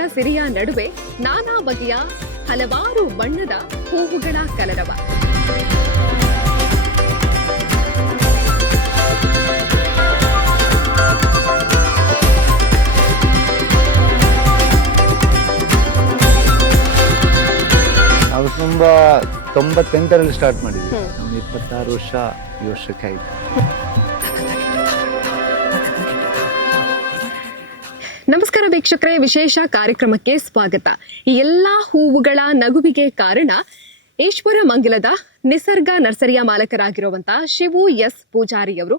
ಹಸಿರಿನ ಸಿರಿಯ ನಡುವೆ ನಾನಾ ಬಗೆಯ ಹಲವಾರು ಬಣ್ಣದ ಹೂವುಗಳ ಕಲರವ. ನಾವು ತುಂಬಾ 98ರಲ್ಲಿ ಸ್ಟಾರ್ಟ್ ಮಾಡಿದ್ವಿ. 26 ವರ್ಷ ಈ ವರ್ಷಕ್ಕೆ ಆಯ್ತು. ನಮಸ್ಕಾರ ವೀಕ್ಷಕರೇ, ವಿಶೇಷ ಕಾರ್ಯಕ್ರಮಕ್ಕೆ ಸ್ವಾಗತ. ಈ ಎಲ್ಲಾ ಹೂವುಗಳ ನಗುವಿಗೆ ಕಾರಣ ಈಶ್ವರ ಮಂಗಲದ ನಿಸರ್ಗ ನರ್ಸರಿಯ ಮಾಲಕರಾಗಿರುವಂತಹ ಶಿವು ಎಸ್ ಪೂಜಾರಿಯವರು.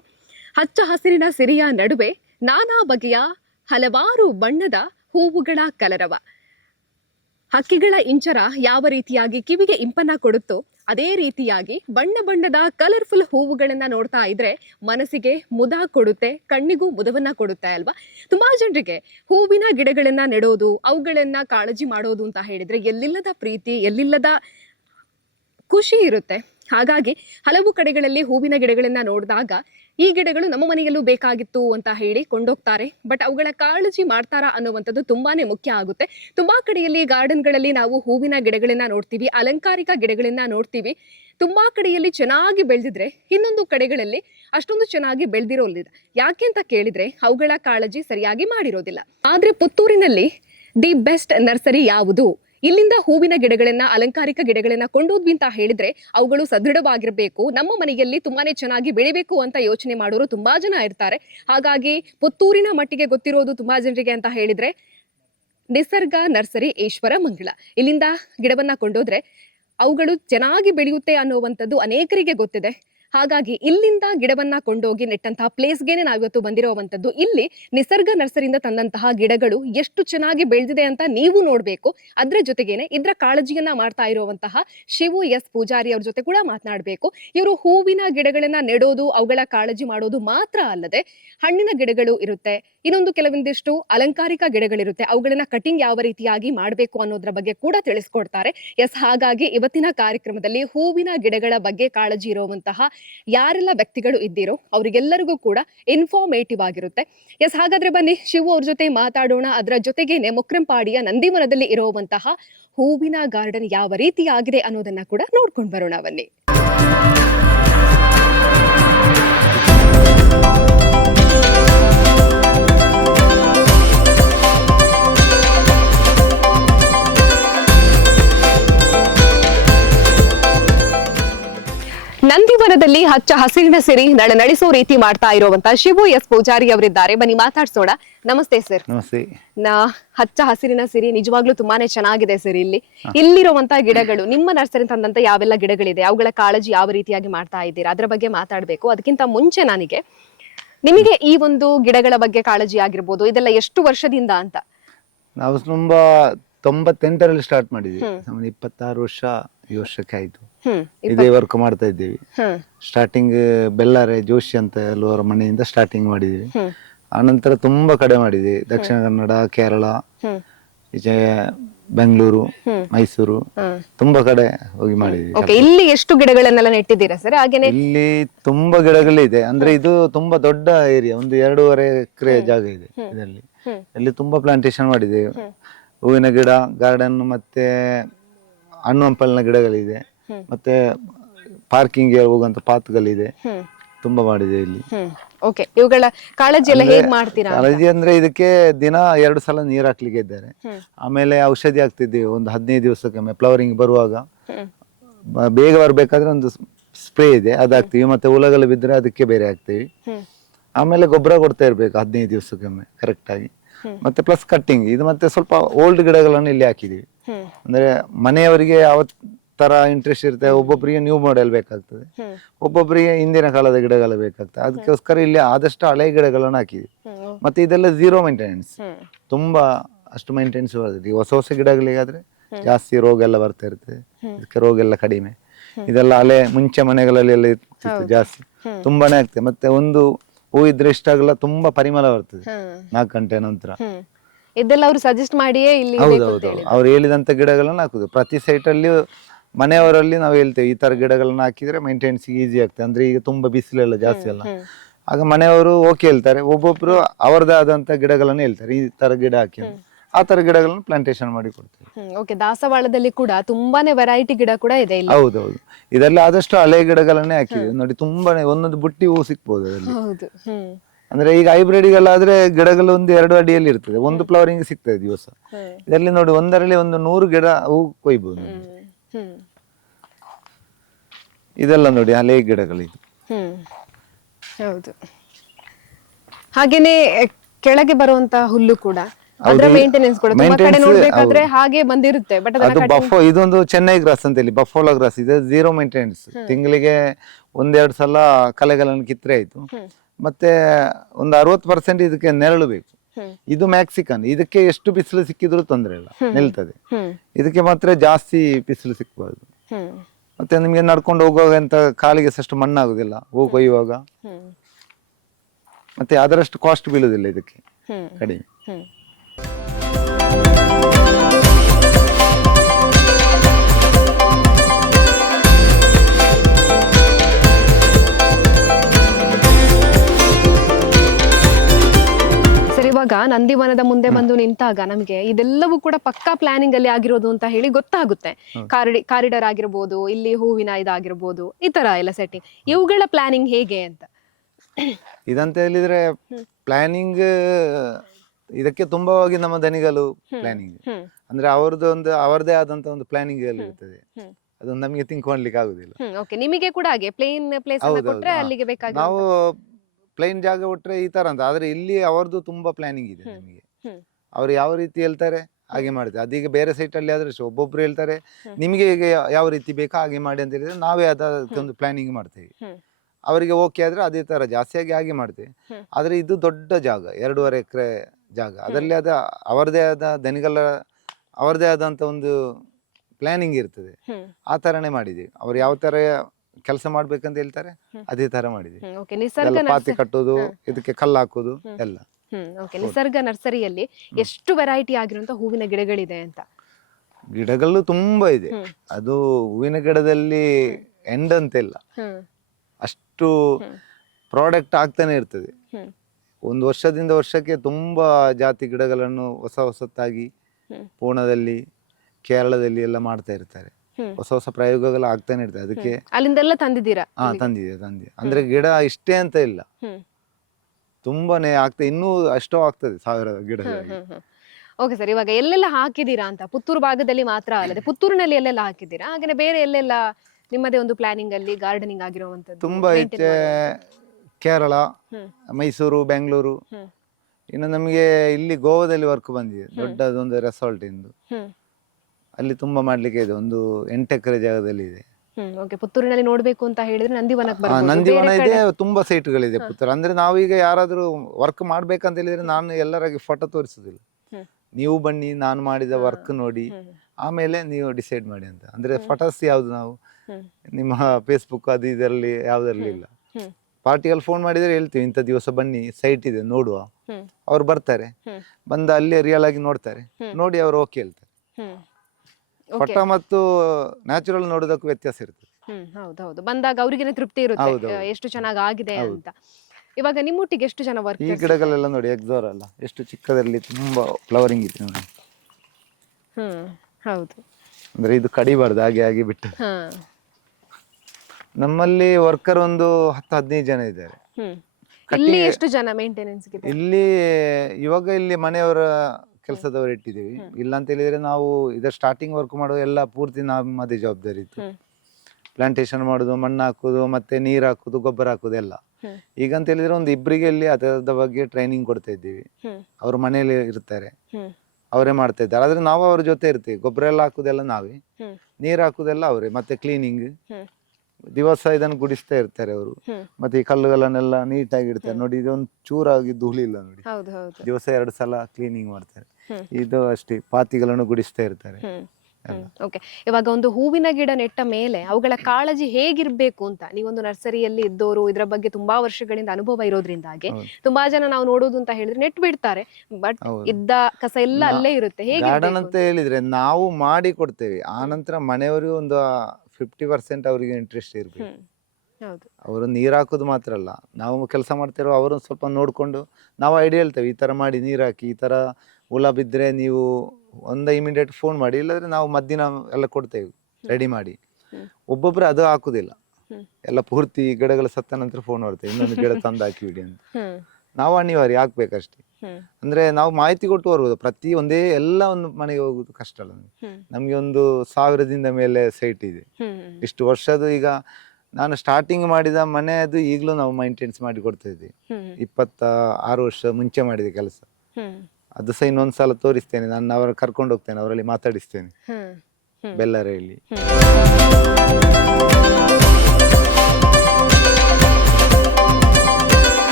ಹಚ್ಚ ಹಸಿರಿನ ಸಿರಿಯ ನಡುವೆ ನಾನಾ ಬಗೆಯ ಹಲವಾರು ಬಣ್ಣದ ಹೂವುಗಳ ಕಲರವ. ಹಕ್ಕಿಗಳ ಇಂಚರ ಯಾವ ರೀತಿಯಾಗಿ ಕಿವಿಗೆ ಇಂಪನ್ನ ಕೊಡುತ್ತೋ ಅದೇ ರೀತಿಯಾಗಿ ಬಣ್ಣ ಬಣ್ಣದ ಕಲರ್ಫುಲ್ ಹೂವುಗಳನ್ನ ನೋಡ್ತಾ ಇದ್ರೆ ಮನಸ್ಸಿಗೆ ಮುದ ಕೊಡುತ್ತೆ, ಕಣ್ಣಿಗೂ ಮುದವನ್ನ ಕೊಡುತ್ತೆ ಅಲ್ವಾ. ತುಂಬಾ ಜನರಿಗೆ ಹೂವಿನ ಗಿಡಗಳನ್ನ ನೆಡೋದು, ಅವುಗಳನ್ನ ಕಾಳಜಿ ಮಾಡೋದು ಅಂತ ಹೇಳಿದ್ರೆ ಎಲ್ಲಿಲ್ಲದ ಪ್ರೀತಿ, ಎಲ್ಲಿಲ್ಲದ ಖುಷಿ ಇರುತ್ತೆ. ಹಾಗಾಗಿ ಹಲವು ಕಡೆಗಳಲ್ಲಿ ಹೂವಿನ ಗಿಡಗಳನ್ನ ನೋಡಿದಾಗ ಈ ಗಿಡಗಳು ನಮ್ಮ ಮನೆಯಲ್ಲೂ ಬೇಕಾಗಿತ್ತು ಅಂತ ಹೇಳಿ ಕೊಂಡೋಗ್ತಾರೆ. ಬಟ್ ಅವುಗಳ ಕಾಳಜಿ ಮಾಡ್ತಾರಾ ಅನ್ನುವಂಥದ್ದು ತುಂಬಾನೇ ಮುಖ್ಯ ಆಗುತ್ತೆ. ತುಂಬಾ ಕಡೆಯಲ್ಲಿ ಗಾರ್ಡನ್ಗಳಲ್ಲಿ ನಾವು ಹೂವಿನ ಗಿಡಗಳನ್ನ ನೋಡ್ತೀವಿ, ಅಲಂಕಾರಿಕ ಗಿಡಗಳನ್ನ ನೋಡ್ತೀವಿ. ತುಂಬಾ ಕಡೆಯಲ್ಲಿ ಚೆನ್ನಾಗಿ ಬೆಳೆದಿದ್ರೆ ಇನ್ನೊಂದು ಕಡೆಗಳಲ್ಲಿ ಅಷ್ಟೊಂದು ಚೆನ್ನಾಗಿ ಬೆಳೆದಿರೋದಿಲ್ಲ. ಯಾಕೆ ಅಂತ ಕೇಳಿದ್ರೆ ಅವುಗಳ ಕಾಳಜಿ ಸರಿಯಾಗಿ ಮಾಡಿರೋದಿಲ್ಲ. ಆದ್ರೆ ಪುತ್ತೂರಿನಲ್ಲಿ ದಿ ಬೆಸ್ಟ್ ನರ್ಸರಿ ಯಾವುದು? ಇಲ್ಲಿಂದ ಹೂವಿನ ಗಿಡಗಳನ್ನ, ಅಲಂಕಾರಿಕ ಗಿಡಗಳನ್ನ ಕೊಂಡೋದ್ವಿ ಅಂತ ಹೇಳಿದ್ರೆ ಅವುಗಳು ಸದೃಢವಾಗಿರ್ಬೇಕು, ನಮ್ಮ ಮನೆಯಲ್ಲಿ ತುಂಬಾನೇ ಚೆನ್ನಾಗಿ ಬೆಳಿಬೇಕು ಅಂತ ಯೋಚನೆ ಮಾಡೋರು ತುಂಬಾ ಜನ ಇರ್ತಾರೆ. ಹಾಗಾಗಿ ಪುತ್ತೂರಿನ ಮಟ್ಟಿಗೆ ಗೊತ್ತಿರೋದು ತುಂಬಾ ಜನರಿಗೆ ಅಂತ ಹೇಳಿದ್ರೆ ನಿಸರ್ಗ ನರ್ಸರಿ ಈಶ್ವರ ಮಂಗಳ. ಇಲ್ಲಿಂದ ಗಿಡವನ್ನ ಕೊಂಡೋದ್ರೆ ಅವುಗಳು ಚೆನ್ನಾಗಿ ಬೆಳೆಯುತ್ತೆ ಅನ್ನುವಂಥದ್ದು ಅನೇಕರಿಗೆ ಗೊತ್ತಿದೆ. ಹಾಗಾಗಿ ಇಲ್ಲಿಂದ ಗಿಡವನ್ನ ಕೊಂಡೋಗಿ ನೆಟ್ಟಂತಹ ಪ್ಲೇಸ್ಗೆನೆ ನಾವಿವತ್ತು ಬಂದಿರುವಂತದ್ದು. ಇಲ್ಲಿ ನಿಸರ್ಗ ನರ್ಸರಿಯಿಂದ ತಂದಂತಹ ಗಿಡಗಳು ಎಷ್ಟು ಚೆನ್ನಾಗಿ ಬೆಳೆದಿದೆ ಅಂತ ನೀವು ನೋಡ್ಬೇಕು. ಅದ್ರ ಜೊತೆಗೇನೆ ಇದ್ರ ಕಾಳಜಿಯನ್ನ ಮಾಡ್ತಾ ಇರುವಂತಹ ಶಿವು ಎಸ್ ಪೂಜಾರಿ ಅವ್ರ ಜೊತೆ ಕೂಡ ಮಾತನಾಡ್ಬೇಕು. ಇವರು ಹೂವಿನ ಗಿಡಗಳನ್ನ ನೆಡೋದು, ಅವುಗಳ ಕಾಳಜಿ ಮಾಡೋದು ಮಾತ್ರ ಅಲ್ಲದೆ ಹಣ್ಣಿನ ಗಿಡಗಳು ಇರುತ್ತೆ, ಇನ್ನೊಂದು ಕೆಲವೊಂದಿಷ್ಟು ಅಲಂಕಾರಿಕ ಗಿಡಗಳಿರುತ್ತೆ, ಅವುಗಳನ್ನ ಕಟಿಂಗ್ ಯಾವ ರೀತಿಯಾಗಿ ಮಾಡಬೇಕು ಅನ್ನೋದ್ರ ಬಗ್ಗೆ ಕೂಡ ತಿಳಿಸ್ಕೊಡ್ತಾರೆ. ಎಸ್, ಹಾಗಾಗಿ ಇವತ್ತಿನ ಕಾರ್ಯಕ್ರಮದಲ್ಲಿ ಹೂವಿನ ಗಿಡಗಳ ಬಗ್ಗೆ ಕಾಳಜಿ ಇರುವಂತಹ ಯಾರೆಲ್ಲ ವ್ಯಕ್ತಿಗಳು ಇದ್ದೀರೋ ಅವರಿಗೆಲ್ಲರಿಗೂ ಕೂಡ ಇನ್ಫಾರ್ಮೇಟಿವ್ ಆಗಿರುತ್ತೆ. ಎಸ್, ಹಾಗಾದ್ರೆ ಬನ್ನಿ ಶಿವು ಅವ್ರ ಜೊತೆ ಮಾತಾಡೋಣ. ಅದರ ಜೊತೆಗೇನೆ ಮುಕ್ರಂಪಾಡಿಯ ನಂದಿವನದಲ್ಲಿ ಇರುವಂತಹ ಹೂವಿನ ಗಾರ್ಡನ್ ಯಾವ ರೀತಿಯಾಗಿದೆ ಅನ್ನೋದನ್ನ ಕೂಡ ನೋಡ್ಕೊಂಡು ಬರೋಣ ಬನ್ನಿ. ನಂದಿವನದಲ್ಲಿ ಹಚ್ಚ ಹಸಿರಿನ ಸಿರಿ ನಡೆಸೋ ರೀತಿ ಮಾಡ್ತಾ ಇರುವಂತಹ ಶಿವು ಎಸ್ ಪೂಜಾರಿ ಅವರಿದ್ದಾರೆ. ಬನ್ನಿ ಮಾತಾಡ್ಸೋಣ. ನಮಸ್ತೆ ಸರ್. ನಮಸ್ತೆ. ಹಚ್ಚ ಹಸಿರಿನ ಸಿರಿ ನಿಜವಾಗ್ಲೂ ತುಂಬಾನೇ ಚೆನ್ನಾಗಿದೆ ಸರ್. ಇಲ್ಲಿರುವಂತಹ ಗಿಡಗಳು, ನಿಮ್ಮ ನರ್ಸರಿ ತಂದಂತ ಯಾವೆಲ್ಲ ಗಿಡಗಳಿದೆ, ಅವುಗಳ ಕಾಳಜಿ ಯಾವ ರೀತಿಯಾಗಿ ಮಾಡ್ತಾ ಇದ್ದೀರಾ ಅದ್ರ ಬಗ್ಗೆ ಮಾತಾಡ್ಬೇಕು. ಅದಕ್ಕಿಂತ ಮುಂಚೆ ನಿಮಗೆ ಈ ಒಂದು ಗಿಡಗಳ ಬಗ್ಗೆ ಕಾಳಜಿ ಆಗಿರ್ಬೋದು, ಇದೆಲ್ಲ ಎಷ್ಟು ವರ್ಷದಿಂದ ಅಂತ? ನಾವು ತುಂಬಾ 98ರಲ್ಲಿ ಸ್ಟಾರ್ಟ್ ಮಾಡಿದ್ವಿ. 26 ವರ್ಷ ಈ ವರ್ಷಕ್ಕೆ ಆಯ್ತು. ಇದೇ ವರ್ಕ್ ಮಾಡ್ತಾ ಇದ್ದೀವಿ. ಸ್ಟಾರ್ಟಿಂಗ್ ಬೆಲ್ಲಾರೆ ಜೋಶಿ ಅಂತ ಎಲ್ಲವರ ಮನೆಯಿಂದ ಸ್ಟಾರ್ಟಿಂಗ್ ಮಾಡಿದ್ವಿ. ಆನಂತರ ತುಂಬಾ ಕಡೆ ಮಾಡಿದ್ವಿ. ದಕ್ಷಿಣ ಕನ್ನಡ, ಕೇರಳ, ಈಚೆ ಬೆಂಗಳೂರು, ಮೈಸೂರು, ತುಂಬಾ ಕಡೆ ಹೋಗಿ ಮಾಡಿದ್ವಿ. ಇಲ್ಲಿ ಎಷ್ಟು ಗಿಡಗಳನ್ನೆಲ್ಲ ನೆಟ್ಟಿದ್ದೀರಾ ಸರ್? ಹಾಗೇನೆ ಇಲ್ಲಿ ತುಂಬಾ ಗಿಡಗಳಿದೆ. ಅಂದ್ರೆ ಇದು ತುಂಬಾ ದೊಡ್ಡ ಏರಿಯಾ, ಒಂದು 2.5 ಎಕರೆ ಜಾಗ ಇದೆ ಇದರಲ್ಲಿ. ಇಲ್ಲಿ ತುಂಬಾ ಪ್ಲಾಂಟೇಶನ್ ಮಾಡಿದ್ದೇವೆ. ಹೂವಿನ ಗಿಡ, ಗಾರ್ಡನ್, ಮತ್ತೆ ಹಣ್ಣು ಹಂಪಲಿನ ಗಿಡಗಳಿದೆ, ಮತ್ತೆ ಪಾರ್ಕಿಂಗ್ ಹೋಗುವಂತ ಪಾತ್ಗಳಿದೆ, ತುಂಬಾ ಮಾಡಿದೆ ಇಲ್ಲಿ. ಇವುಗಳ ಕಾಳಜಿ ಎಲ್ಲ ಹೇಗೆ ಮಾಡ್ತೀರಾ? ಕಾಳಜಿ ಅಂದ್ರೆ ಇದಕ್ಕೆ ದಿನ 2 ಸಲ ನೀರ್ ಹಾಕ್ಲಿಕ್ಕೆ ಇದ್ದಾರೆ. ಆಮೇಲೆ ಔಷಧಿ ಹಾಕ್ತಿದ್ದೀವಿ ಒಂದು 15 ದಿವಸಕ್ಕೊಮ್ಮೆ. ಫ್ಲವರಿಂಗ್ ಬರುವಾಗ ಬೇಗ ಬರ್ಬೇಕಾದ್ರೆ ಒಂದು ಸ್ಪ್ರೇ ಇದೆ, ಅದು ಹಾಕ್ತಿವಿ. ಮತ್ತೆ ಹುಳಗಳು ಬಿದ್ದರೆ ಅದಕ್ಕೆ ಬೇರೆ ಹಾಕ್ತಿವಿ. ಆಮೇಲೆ ಗೊಬ್ಬರ ಕೊಡ್ತಾ ಇರ್ಬೇಕು 15 ದಿವಸಕ್ಕೊಮ್ಮೆ ಕರೆಕ್ಟ್ ಆಗಿ. ಮತ್ತೆ ಪ್ಲಸ್ ಕಟ್ಟಿಂಗ್ ಇದು. ಮತ್ತೆ ಸ್ವಲ್ಪ ಓಲ್ಡ್ ಗಿಡಗಳನ್ನು ಇಲ್ಲಿ ಹಾಕಿದೀವಿ. ಅಂದ್ರೆ ಮನೆಯವರಿಗೆ ಯಾವ ತರ ಇಂಟ್ರೆಸ್ಟ್ ಇರುತ್ತೆ, ಒಬ್ಬೊಬ್ಬರಿಗೆ ನ್ಯೂ ಮಾಡೆಲ್ ಬೇಕಾಗ್ತದೆ, ಒಬ್ಬೊಬ್ಬರಿಗೆ ಹಿಂದಿನ ಕಾಲದ ಗಿಡಗಳು ಬೇಕಾಗ್ತದೆ. ಅದಕ್ಕೋಸ್ಕರ ಇಲ್ಲಿ ಆದಷ್ಟು ಹಳೆ ಗಿಡಗಳನ್ನು ಹಾಕಿದ್ವಿ. ಮತ್ತೆ ಇದೆಲ್ಲ 0 ಮೇಂಟೆನೆನ್ಸ್, ತುಂಬಾ ಅಷ್ಟು ಮೇಂಟೆನೆನ್ಸ್ ಬರ್ತದೆ. ಹೊಸ ಹೊಸ ಗಿಡಗಳಿಗಾದ್ರೆ ಜಾಸ್ತಿ ರೋಗ ಎಲ್ಲ ಬರ್ತಾ ಇರ್ತದೆ, ಇದಕ್ಕೆ ರೋಗ ಎಲ್ಲ ಕಡಿಮೆ. ಇದೆಲ್ಲ ಹಳೆ ಮುಂಚೆ ಮನೆಗಳಲ್ಲಿ ಎಲ್ಲ ಇರ್ತಿತ್ತು, ಜಾಸ್ತಿ ತುಂಬಾನೇ ಆಗ್ತದೆ. ಮತ್ತೆ ಒಂದು ಹೂ ಇದ್ರೆ ಇಷ್ಟಾಗಲ್ಲ, ತುಂಬಾ ಪರಿಮಳ ಬರ್ತದೆ 4 ಗಂಟೆ ನಂತರ. ಇದೆಲ್ಲ ಅವರು ಸಜೆಸ್ಟ್ ಮಾಡಿಯೇ ಇಲ್ಲಿ ಅವ್ರು ಹೇಳಿದಂತ ಗಿಡಗಳನ್ನ ಹಾಕುದು. ಪ್ರತಿ ಸೈಟ್ ಅಲ್ಲಿ ಮನೆಯವರಲ್ಲಿ ನಾವು ಹೇಳ್ತೇವೆ ಈ ತರ ಗಿಡಗಳನ್ನ ಹಾಕಿದ್ರೆ ಮೇಂಟೆನೆನ್ಸ್ ಈಸಿ ಆಗ್ತದೆ. ಅಂದ್ರೆ ಈಗ ತುಂಬಾ ಬಿಸಿಲೆಲ್ಲ ಜಾಸ್ತಿ ಅಲ್ಲ, ಆಗ ಮನೆಯವರು ಓಕೆ ಹೇಳ್ತಾರೆ. ಒಬ್ಬೊಬ್ರು ಅವರದೇ ಆದಂತ ಗಿಡಗಳನ್ನ ಹೇಳ್ತಾರೆ, ಈ ತರ ಗಿಡ ಹಾಕಿ. ಆ ತರ ಗಿಡಗಳನ್ನ ಪ್ಲಾಂಟೇಶನ್ ಮಾಡಿ ಕೊಡ್ತೇವೆ. ಓಕೆ, ದಾಸವಾಳದಲ್ಲಿ ಕೂಡ ತುಂಬಾನೇ ವೆರೈಟಿ ಗಿಡ ಕೂಡ ಇದೆ ಇಲ್ಲಿ. ಹೌದೌದು, ಇದರಲ್ಲಿ ಆದಷ್ಟು ಹಳೆ ಗಿಡಗಳನ್ನೇ ಹಾಕಿದ್ವಿ ನೋಡಿ. ತುಂಬಾನೇ ಒಂದೊಂದು ಬುಟ್ಟಿ ಹೂ ಸಿಗ್ಬೋದು ಅದರಲ್ಲಿ. ಹೌದು. ಅಂದ್ರೆ ಈಗ ಹೈಬ್ರಿಡ್ಗೆಲ್ಲಾದ್ರೆ ಗಿಡಗಳು 1-2 ಅಡಿಯಲ್ಲಿ ಇರ್ತದೆ, ಒಂದು ಫ್ಲವರಿಂಗ್ ಸಿಗ್ತದೆ ದಿವಸ. ಇದರಲ್ಲಿ ನೋಡಿ ಒಂದರಲ್ಲಿ ಒಂದು 100 ಗಿಡ ಹೂ ಕೊಯ್ಬಹುದು. ಇದೆಲ್ಲ ನೋಡಿ ಹಳೆ ಗಿಡಗಳಿದು. ಹೌದು. ಹಾಗೇನೆ ಕೆಳಗೆ ಬರುವಂತ ಹುಲ್ಲು ಕೂಡ ಅದರ ಮೇಂಟೆನೆನ್ಸ್ ಕೂಡ ತುಂಬಾ ಕಡೆ ನೋಡ್ಬೇಕಾದ್ರೆ ಹಾಗೆ ಬಂದಿರುತ್ತೆ. ಬಟ್ ಅದು ಇದೊಂದು ಚೆನ್ನೈ ಗ್ರಾಸ್ ಅಂತ ಹೇಳಿ, ಬಫೋಲಾ ಗ್ರಾಸ್. ಇದು 0 ಮೇಂಟೆನೆನ್ಸ್. ತಿಂಗಳಿಗೆ 1-2 ಸಲ ಕಳೆಗಳನ್ನು ಕಿತ್ರೆ ಆಯ್ತು. ಮತ್ತೆ ಒಂದು 60% ಇದಕ್ಕೆ ನೆರಳು ಬೇಕು. ಇದು ಮ್ಯಾಕ್ಸಿಕನ್, ಇದಕ್ಕೆ ಎಷ್ಟು ಬಿಸಿಲು ಸಿಕ್ಕಿದ್ರು ತೊಂದರೆ ಇಲ್ಲ, ನಿಲ್ತದೆ. ಇದಕ್ಕೆ ಮಾತ್ರ ಜಾಸ್ತಿ ಬಿಸಿಲು ಸಿಕ್ಬಾರ್ದು. ಮತ್ತೆ ನಿಮ್ಗೆ ನಡ್ಕೊಂಡು ಹೋಗುವಾಗ ಅಂತ ಕಾಲಿಗೆ ಅಷ್ಟು ಮಣ್ಣಾಗುದಿಲ್ಲ ಹೂ ಕೊಯ್ಯುವಾಗ. ಮತ್ತೆ ಅದರಷ್ಟು ಕಾಸ್ಟ್ ಬೀಳುದಿಲ್ಲ ಇದಕ್ಕೆ, ಕಡಿಮೆ. ಇವಾಗ ನಂದಿವನದ ಮುಂದೆ ಬಂದು ನಿಂತಾಗ ನಮಗೆ ಇದೆಲ್ಲವೂ ಕೂಡ ಪಕ್ಕಾ ಪ್ಲಾನಿಂಗ್ ಅಲ್ಲಿ ಆಗಿರೋದು ಅಂತ ಹೇಳಿ ಗೊತ್ತಾಗುತ್ತೆ. ಕಾರಿಡಾರ್ ಆಗಿರ್ಬೋದು, ಇಲ್ಲಿ ಹೂವಿನ ಇದಾಗಿರ್ಬೋದು, ಈ ತರ ಎಲ್ಲ ಸೆಟ್ಟಿಂಗ್. ಇವುಗಳ ಪ್ಲಾನಿಂಗ್ ಹೇಗೆ ಅಂತ ಇದಂತ ಹೇಳಿದ್ರೆ ಪ್ಲಾನಿಂಗ್ ಇದಕ್ಕೆ ತುಂಬಾವಾಗಿ ನಮ್ಮ ದನಿಗಳು ಪ್ಲಾನಿಂಗ್ ಅಂದ್ರೆ ಅವರದೇ ಆದಂತ ಒಂದು ಪ್ಲಾನಿಂಗ್ ಇರ್ತದೆ. ಅದು ನಮಗೆ ಥಿಂಕ್ ಮಾಡ್ಲಿಕ್ಕೆ ಆಗುದಿಲ್ಲ. ಓಕೆ, ನಿಮಗೆ ಕೂಡ ಹಾಗೆ ಪ್ಲೇನ್ ಪ್ಲೇಸ್ ಅನ್ನು ಕೊಟ್ರೆ ಅಲ್ಲಿಗೆ ಬೇಕಾಗಿ ನಾವು ಪ್ಲೇನ್ ಜಾಗ ಕೊಟ್ರೆ ಈ ತರ ಅಂತ. ಆದ್ರೆ ಇಲ್ಲಿ ಅವರದ್ದು ತುಂಬಾ ಪ್ಲಾನಿಂಗ್ ಇದೆ ನಮಗೆ. ಅವ್ರು ಯಾವ ರೀತಿ ಹೇಳ್ತಾರೆ ಹಾಗೆ ಮಾಡ್ತಾರೆ. ಅದೀಗ ಬೇರೆ ಸೈಟ್ ಅಲ್ಲಿ ಆದ್ರೆ ಒಬ್ಬೊಬ್ರು ಹೇಳ್ತಾರೆ ನಿಮಗೆ ಈಗ ಯಾವ ರೀತಿ ಬೇಕಾ ಹಾಗೆ ಮಾಡಿ ಅಂತ ಹೇಳಿದ್ರೆ ನಾವೇ ಅದಕ್ಕೊಂದು ಪ್ಲಾನಿಂಗ್ ಮಾಡ್ತೇವೆ. ಅವರಿಗೆ ಓಕೆ ಆದ್ರೆ ಅದೇ ತರ ಜಾಸ್ತಿಯಾಗಿ ಹಾಗೆ ಮಾಡ್ತೇವೆ. ಆದ್ರೆ ಇದು ದೊಡ್ಡ ಜಾಗ, 2.5 ಎಕರೆ ಜಾಗ. ಅದರಲ್ಲಿ ಅವರದೇ ಆದ ದನಿಗಳ ಅವರದೇ ಆದಂತ ಒಂದು ಪ್ಲಾನಿಂಗ್ ಇರ್ತದೆ. ಆ ತರನೇ ಮಾಡಿದೀವಿ. ಅವ್ರು ಯಾವ ತರ ಕೆಲಸ ಮಾಡ್ಬೇಕಂತ ಹೇಳ್ತಾರೆ ಅದೇ ತರ ಮಾಡಿದೀವಿ. ಪಾತಿ ಕಟ್ಟೋದು, ಇದಕ್ಕೆ ಕಲ್ಲು ಹಾಕೋದು ಎಲ್ಲ. ನಿಸರ್ಗ ನರ್ಸರಿಯಲ್ಲಿ ಎಷ್ಟು ವೆರೈಟಿ ಆಗಿರುವಂತ ಹೂವಿನ ಗಿಡಗಳಿದೆ ಅಂತ? ಗಿಡಗಳು ತುಂಬಾ ಇದೆ. ಅದು ಹೂವಿನ ಗಿಡದಲ್ಲಿ ಎಂಡ್ ಅಂತ ಇಲ್ಲ, ಅಷ್ಟು ಪ್ರಾಡಕ್ಟ್ ಆಗ್ತಾನೆ ಇರ್ತದೆ. ಒಂದು ವರ್ಷದಿಂದ ವರ್ಷಕ್ಕೆ ತುಂಬಾ ಜಾತಿ ಗಿಡಗಳನ್ನು ಹೊಸತಾಗಿ ಪೂರ್ಣದಲ್ಲಿ, ಕೇರಳದಲ್ಲಿ ಎಲ್ಲ ಮಾಡ್ತಾ ಇರ್ತಾರೆ. ಹೊಸ ಪ್ರಯೋಗಗಳು ಆಗ್ತಾನೆ ಇರ್ತದೆ. ಅದಕ್ಕೆ ಅಲ್ಲಿಂದೆಲ್ಲ ತಂದಿದ್ದೀರಾ? ತಂದಿದೆ. ಅಂದ್ರೆ ಗಿಡ ಇಷ್ಟೇ ಅಂತ ಇಲ್ಲ, ತುಂಬಾನೇ ಆಗ್ತದೆ. ಇನ್ನೂ ಅಷ್ಟೋ ಆಗ್ತದೆ, 1000 ಗಿಡ. ಓಕೆ ಸರ್, ಇವಾಗ ಎಲ್ಲೆಲ್ಲ ಹಾಕಿದೀರಾ ಅಂತ? ಪುತ್ತೂರು ಭಾಗದಲ್ಲಿ ಮಾತ್ರ ಅಲ್ಲದೆ ಪುತ್ತೂರಿನಲ್ಲಿ ಎಲ್ಲೆಲ್ಲ ಹಾಕಿದ್ದೀರಾ? ಹಾಗೆ ಬೇರೆ ಎಲ್ಲೆಲ್ಲ ನಿಮ್ಮದೇ ಒಂದು ಪ್ಲಾನಿಂಗ್ ಅಲ್ಲಿ ಗಾರ್ಡನಿಂಗ್ ಆಗಿರುವಂತದ್ದು? ತುಂಬಾ ಐತೆ. ಕೇರಳ, ಮೈಸೂರು, ಬೆಂಗಳೂರು. ಇನ್ನು ನಮಗೆ ಇಲ್ಲಿ ಗೋವಾದಲ್ಲಿ ವರ್ಕ್ ಬಂದಿದೆ, ದೊಡ್ಡದೊಂದು ರೆಸಾರ್ಟ್ ಇಂದು. ಅಲ್ಲಿ ತುಂಬಾ ಮಾಡ್ಲಿಕ್ಕೆ ಇದೆ. ಒಂದು 8 ಎಕರೆ ಜಾಗದಲ್ಲಿ ಇದೆ. ಪುತ್ತೂರಿನಲ್ಲಿ ನೋಡ್ಬೇಕು ಅಂತ ಹೇಳಿದ್ರೆ ನಂದಿವನ ಇದೆ, ತುಂಬಾ ಸೈಟ್ಗಳಿದೆ ಪುತ್ತೂರು. ಅಂದ್ರೆ ನಾವೀಗ ಯಾರಾದ್ರೂ ವರ್ಕ್ ಮಾಡ್ಬೇಕಂತ ಹೇಳಿದ್ರೆ ನಾನು ಎಲ್ಲರಿಗೆ ಫೋಟೋ ತೋರಿಸುದಿಲ್ಲ. ನೀವು ಬನ್ನಿ, ನಾನು ಮಾಡಿದ ವರ್ಕ್ ನೋಡಿ ಆಮೇಲೆ ನೀವು ಡಿಸೈಡ್ ಮಾಡಿ ಅಂತ. ಅಂದ್ರೆ ಫೋಟೋಸ್ ಯಾವ್ದು ನಾವು ನಿಮ್ಮ ಫೇಸ್ಬುಕ್ ಅದು ಇದರಲ್ಲಿ ಯಾವ್ದ್ರಲ್ಲಿ ಇಲ್ಲ. ಪಾರ್ಟಿಯಲ್ಲಿ ಫೋನ್ ಮಾಡಿದ್ರೆ ಹೇಳ್ತೀವಿ ಇಂಥ ದಿವಸ ಬನ್ನಿ, ಸೈಟ್ ಇದೆ ನೋಡುವ. ಅವ್ರು ಬರ್ತಾರೆ, ಬಂದ ಅಲ್ಲೇ ರಿಯಲ್ ಆಗಿ ನೋಡ್ತಾರೆ, ನೋಡಿ ಅವ್ರು ಓಕೆ ಹೇಳ್ತಾರೆ. ಫೋಟೋ ಮತ್ತು ನ್ಯಾಚುರಲ್ ನೋಡೋದಕ್ಕೂ ವ್ಯತ್ಯಾಸ ಇರ್ತದೆ. ಹೌದೌದು, ಬಂದಾಗ ಅವ್ರಿಗೆ ತೃಪ್ತಿ ಇರುತ್ತೆ ಎಷ್ಟು ಚೆನ್ನಾಗಿ ಆಗಿದೆ ಅಂತ. ಇವಾಗ ನಿಮ್ಮೊಟ್ಟಿಗೆ ಎಷ್ಟು ಜನ ವರ್ಕ್? ಈ ಗಿಡಗಳೆಲ್ಲ ನೋಡಿ ಎಕ್ಸೋರ್ ಅಲ್ಲ, ಎಷ್ಟು ಚಿಕ್ಕದಲ್ಲಿ ತುಂಬಾ ಫ್ಲವರಿಂಗ್ ಇದೆ ನೋಡಿ. ಹೌದು, ಅಂದ್ರೆ ಇದು ಕಡಿಬಾರ್ದು, ಹಾಗೆ ಹಾಗೆ ಬಿಟ್ಟು. ನಮ್ಮಲ್ಲಿ ವರ್ಕರ್ ಒಂದು 10-15 ಜನ ಇದ್ದಾರೆ. ಇಲ್ಲಿ ಎಷ್ಟು ಜನ ಮೇಂಟೆನೆನ್ಸ್? ಇಲ್ಲಿ ಇವಾಗ ಇಲ್ಲಿ ಮನೆಯವರ ಕೆಲಸದವರು ಇಟ್ಟಿದ್ದೀವಿ. ಇಲ್ಲ ಅಂತ ಹೇಳಿದ್ರೆ ನಾವು ಇದರ ಸ್ಟಾರ್ಟಿಂಗ್ ವರ್ಕ್ ಮಾಡೋ ಎಲ್ಲ ಪೂರ್ತಿ ನಮ್ಮದೇ ಜವಾಬ್ದಾರಿ ಇತ್ತು. ಪ್ಲಾಂಟೇಶನ್ ಮಾಡೋದು, ಮಣ್ಣು ಹಾಕೋದು, ಮತ್ತೆ ನೀರು ಹಾಕೋದು, ಗೊಬ್ಬರ ಹಾಕೋದು ಎಲ್ಲ. ಈಗ ಅಂತ ಹೇಳಿದ್ರೆ ಒಂದು ಇಬ್ಬರಿಗೆ ಇಲ್ಲಿ ಅದರ ಬಗ್ಗೆ ಟ್ರೈನಿಂಗ್ ಕೊಡ್ತಾ ಇದ್ದೀವಿ. ಅವ್ರ ಮನೆಯಲ್ಲಿ ಇರ್ತಾರೆ, ಅವರೇ ಮಾಡ್ತಾ ಇದ್ದಾರೆ. ಆದ್ರೆ ನಾವು ಅವ್ರ ಜೊತೆ ಇರ್ತೀವಿ. ಗೊಬ್ಬರ ಎಲ್ಲ ಹಾಕುದೆಲ್ಲ ನಾವೇ, ನೀರು ಹಾಕುದೆಲ್ಲ ಅವರೇ, ಮತ್ತೆ ಕ್ಲೀನಿಂಗ್ ದಿವಸ ಇದನ್ನು ಗುಡಿಸ್ತಾ ಇರ್ತಾರೆ ಅವರು. ಮತ್ತೆ ಈ ಕಲ್ಲುಗಳನ್ನೆಲ್ಲ ನೀಟಾಗಿ ಇಡ್ತಾರೆ ನೋಡಿ. ಇದೊಂದು ಚೂರಾಗಿ ಧೂಳಿ ಇಲ್ಲ ನೋಡಿ. ದಿವಸ 2 ಸಲ ಕ್ಲೀನಿಂಗ್ ಮಾಡ್ತಾರೆ. ಇದು ಅಷ್ಟೇ, ಪಾತಿಗಳನ್ನು ಗುಡಿಸ್ತಾ ಇರ್ತಾರೆ. ಓಕೆ, ಇವಾಗ ಒಂದು ಹೂವಿನ ಗಿಡ ನೆಟ್ಟ ಮೇಲೆ ಅವುಗಳ ಕಾಳಜಿ ಹೇಗಿರ್ಬೇಕು ಅಂತ ನೀವೊಂದು ನರ್ಸರಿಯಲ್ಲಿ ಇದ್ದವರು, ಇದರ ಬಗ್ಗೆ ತುಂಬಾ ವರ್ಷಗಳಿಂದ ಅನುಭವ ಇರೋದ್ರಿಂದಾಗಿ ತುಂಬಾ ಜನ ನಾವು ನೋಡೋದು ಅಂತ ಹೇಳಿದ್ರೆ ನೆಟ್ ಬಿಡ್ತಾರೆ, ಬಟ್ ಇದ್ದ ಕಸ ಎಲ್ಲ ಅಲ್ಲೇ ಇರುತ್ತೆ. ಹೇಗೆ ಗಾರ್ಡನ್ ಅಂತ ಹೇಳಿದ್ರೆ ನಾವು ಮಾಡಿ ಕೊಡ್ತೇವೆ, ಆ ನಂತರ ಮನೆಯವರಿಗೆ ಒಂದು 50% ಅವರಿಗೆ ಇಂಟ್ರೆಸ್ಟ್ ಇರ್ಬೇಕು. ಅವರು ನೀರ್ ಹಾಕೋದು ಮಾತ್ರ ಅಲ್ಲ, ನಾವು ಕೆಲಸ ಮಾಡ್ತಿರೋ ಅವರು ಸ್ವಲ್ಪ ನೋಡ್ಕೊಂಡು ನಾವು ಐಡಿಯಾ ಹೇಳ್ತೇವೆ, ಈ ತರ ಮಾಡಿ ನೀರ್ ಹಾಕಿ, ಈ ತರ ಹುಳ ಬಿದ್ದರೆ ನೀವು ಒಂದು ಇಮಿಡಿಯೇಟ್ ಫೋನ್ ಮಾಡಿ, ಇಲ್ಲಾಂದ್ರೆ ನಾವು ಮದ್ದಿನ ಎಲ್ಲ ಕೊಡ್ತೇವೆ ರೆಡಿ ಮಾಡಿ. ಒಬ್ಬೊಬ್ರು ಅದು ಹಾಕುದಿಲ್ಲ, ಎಲ್ಲ ಪೂರ್ತಿ ಗಿಡಗಳು ಸತ್ತ ನಂತರ ಫೋನ್ ಮಾಡ್ತೇವೆ ಇನ್ನೊಂದು ಗಿಡ ತಂದು ಹಾಕಿಬಿಡಿ ಅಂತ. ನಾವು ಅನಿವಾರ್ಯ ಹಾಕ್ಬೇಕಷ್ಟೇ. ಅಂದ್ರೆ ನಾವು ಮಾಹಿತಿ ಕೊಟ್ಟು ಬರ್ಬೋದು, ಪ್ರತಿ ಒಂದೇ ಎಲ್ಲ ಒಂದು ಮನೆಗೆ ಹೋಗುದು ಕಷ್ಟ ಅಲ್ಲ. ನಮ್ಗೆ ಒಂದು 1000ದಿಂದ ಮೇಲೆ ಸೈಟ್ ಇದೆ, ಇಷ್ಟು ವರ್ಷದ್ದು. ಈಗ ನಾನು ಸ್ಟಾರ್ಟಿಂಗ್ ಮಾಡಿದ ಮನೆಯದು ಈಗಲೂ ನಾವು ಮೈಂಟೆನೆನ್ಸ್ ಮಾಡಿ ಕೊಡ್ತಾ ಇದ್ದೀವಿ. 26 ವರ್ಷ ಮುಂಚೆ ಮಾಡಿದ ಕೆಲಸ. ಅದು ಸಹ ಇನ್ನೊಂದ್ಸಲ ತೋರಿಸ್ತೇನೆ, ನಾನು ಅವರ ಕರ್ಕೊಂಡು ಹೋಗ್ತೇನೆ, ಅವರಲ್ಲಿ ಮಾತಾಡಿಸ್ತೇನೆ ಬೆಲ್ಲರಲ್ಲಿ.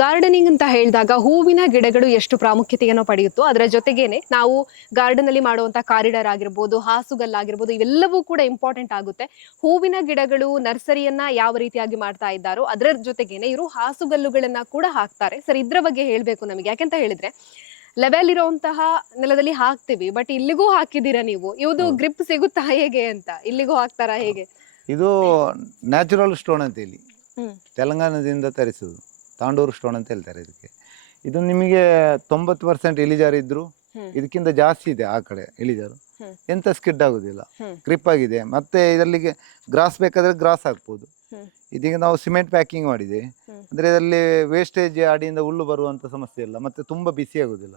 ಗಾರ್ಡನಿಂಗ್ ಅಂತ ಹೇಳಿದಾಗ ಹೂವಿನ ಗಿಡಗಳು ಎಷ್ಟು ಪ್ರಾಮುಖ್ಯತೆಯನ್ನು ಪಡೆಯುತ್ತೋ ಅದರ ಜೊತೆಗೇನೆ ನಾವು ಗಾರ್ಡನ್ ಅಲ್ಲಿ ಮಾಡುವಂತ ಕಾರಿಡಾರ್ ಆಗಿರ್ಬೋದು, ಹಾಸುಗಲ್ಲಾಗಿರ್ಬೋದು, ಇವೆಲ್ಲವೂ ಕೂಡ ಇಂಪಾರ್ಟೆಂಟ್ ಆಗುತ್ತೆ. ಹೂವಿನ ಗಿಡಗಳು ನರ್ಸರಿಯನ್ನ ಯಾವ ರೀತಿಯಾಗಿ ಮಾಡ್ತಾ ಇದ್ದಾರೋ ಅದರ ಜೊತೆಗೇನೆ ಇವರು ಹಾಸುಗಲ್ಲುಗಳನ್ನ ಕೂಡ ಹಾಕ್ತಾರೆ. ಸರ್, ಇದ್ರ ಬಗ್ಗೆ ಹೇಳ್ಬೇಕು ನಮಗೆ. ಯಾಕೆಂತ ಹೇಳಿದ್ರೆ ಲೆವೆಲ್ ಇರುವಂತಹ ನೆಲದಲ್ಲಿ ಹಾಕ್ತಿವಿ, ಬಟ್ ಇಲ್ಲಿಗೂ ಹಾಕಿದ್ದೀರಾ ನೀವು. ಇದು ಗ್ರಿಪ್ ಸಿಗುತ್ತಾ ಹೇಗೆ ಅಂತ? ಇಲ್ಲಿಗೂ ಹಾಕ್ತಾರಾ ಹೇಗೆ? ಇದು ನ್ಯಾಚುರಲ್ ಸ್ಟೋನ್ ಅಂತ ಹೇಳಿ ತೆಲಂಗಾಣದಿಂದ ತರಿಸುದು, ತಾಂಡೂರು ಸ್ಟೋನ್ ಅಂತ ಹೇಳ್ತಾರೆ ಇದಕ್ಕೆ. ಇದು ನಿಮಗೆ 90% ಇಳಿಜಾರು ಇದ್ರು, ಇದಕ್ಕಿಂತ ಜಾಸ್ತಿ ಇದೆ ಆ ಕಡೆ ಇಳಿಜಾರು, ಎಂತ ಸ್ಕಿಡ್ ಆಗುದಿಲ್ಲ, ಗ್ರಿಪ್ ಆಗಿದೆ. ಮತ್ತೆ ಇದರಲ್ಲಿಗೆ ಗ್ರಾಸ್ ಬೇಕಾದ್ರೆ ಗ್ರಾಸ್ ಹಾಕ್ಬೋದು. ಇದೀಗ ನಾವು ಸಿಮೆಂಟ್ ಪ್ಯಾಕಿಂಗ್ ಮಾಡಿದೆ, ಅಂದ್ರೆ ಇದರಲ್ಲಿ ವೇಸ್ಟೇಜ್ ಅಡಿಯಿಂದ ಹುಲ್ಲು ಬರುವಂತ ಸಮಸ್ಯೆ ಇಲ್ಲ, ಮತ್ತೆ ತುಂಬಾ ಬಿಸಿ ಆಗುದಿಲ್ಲ.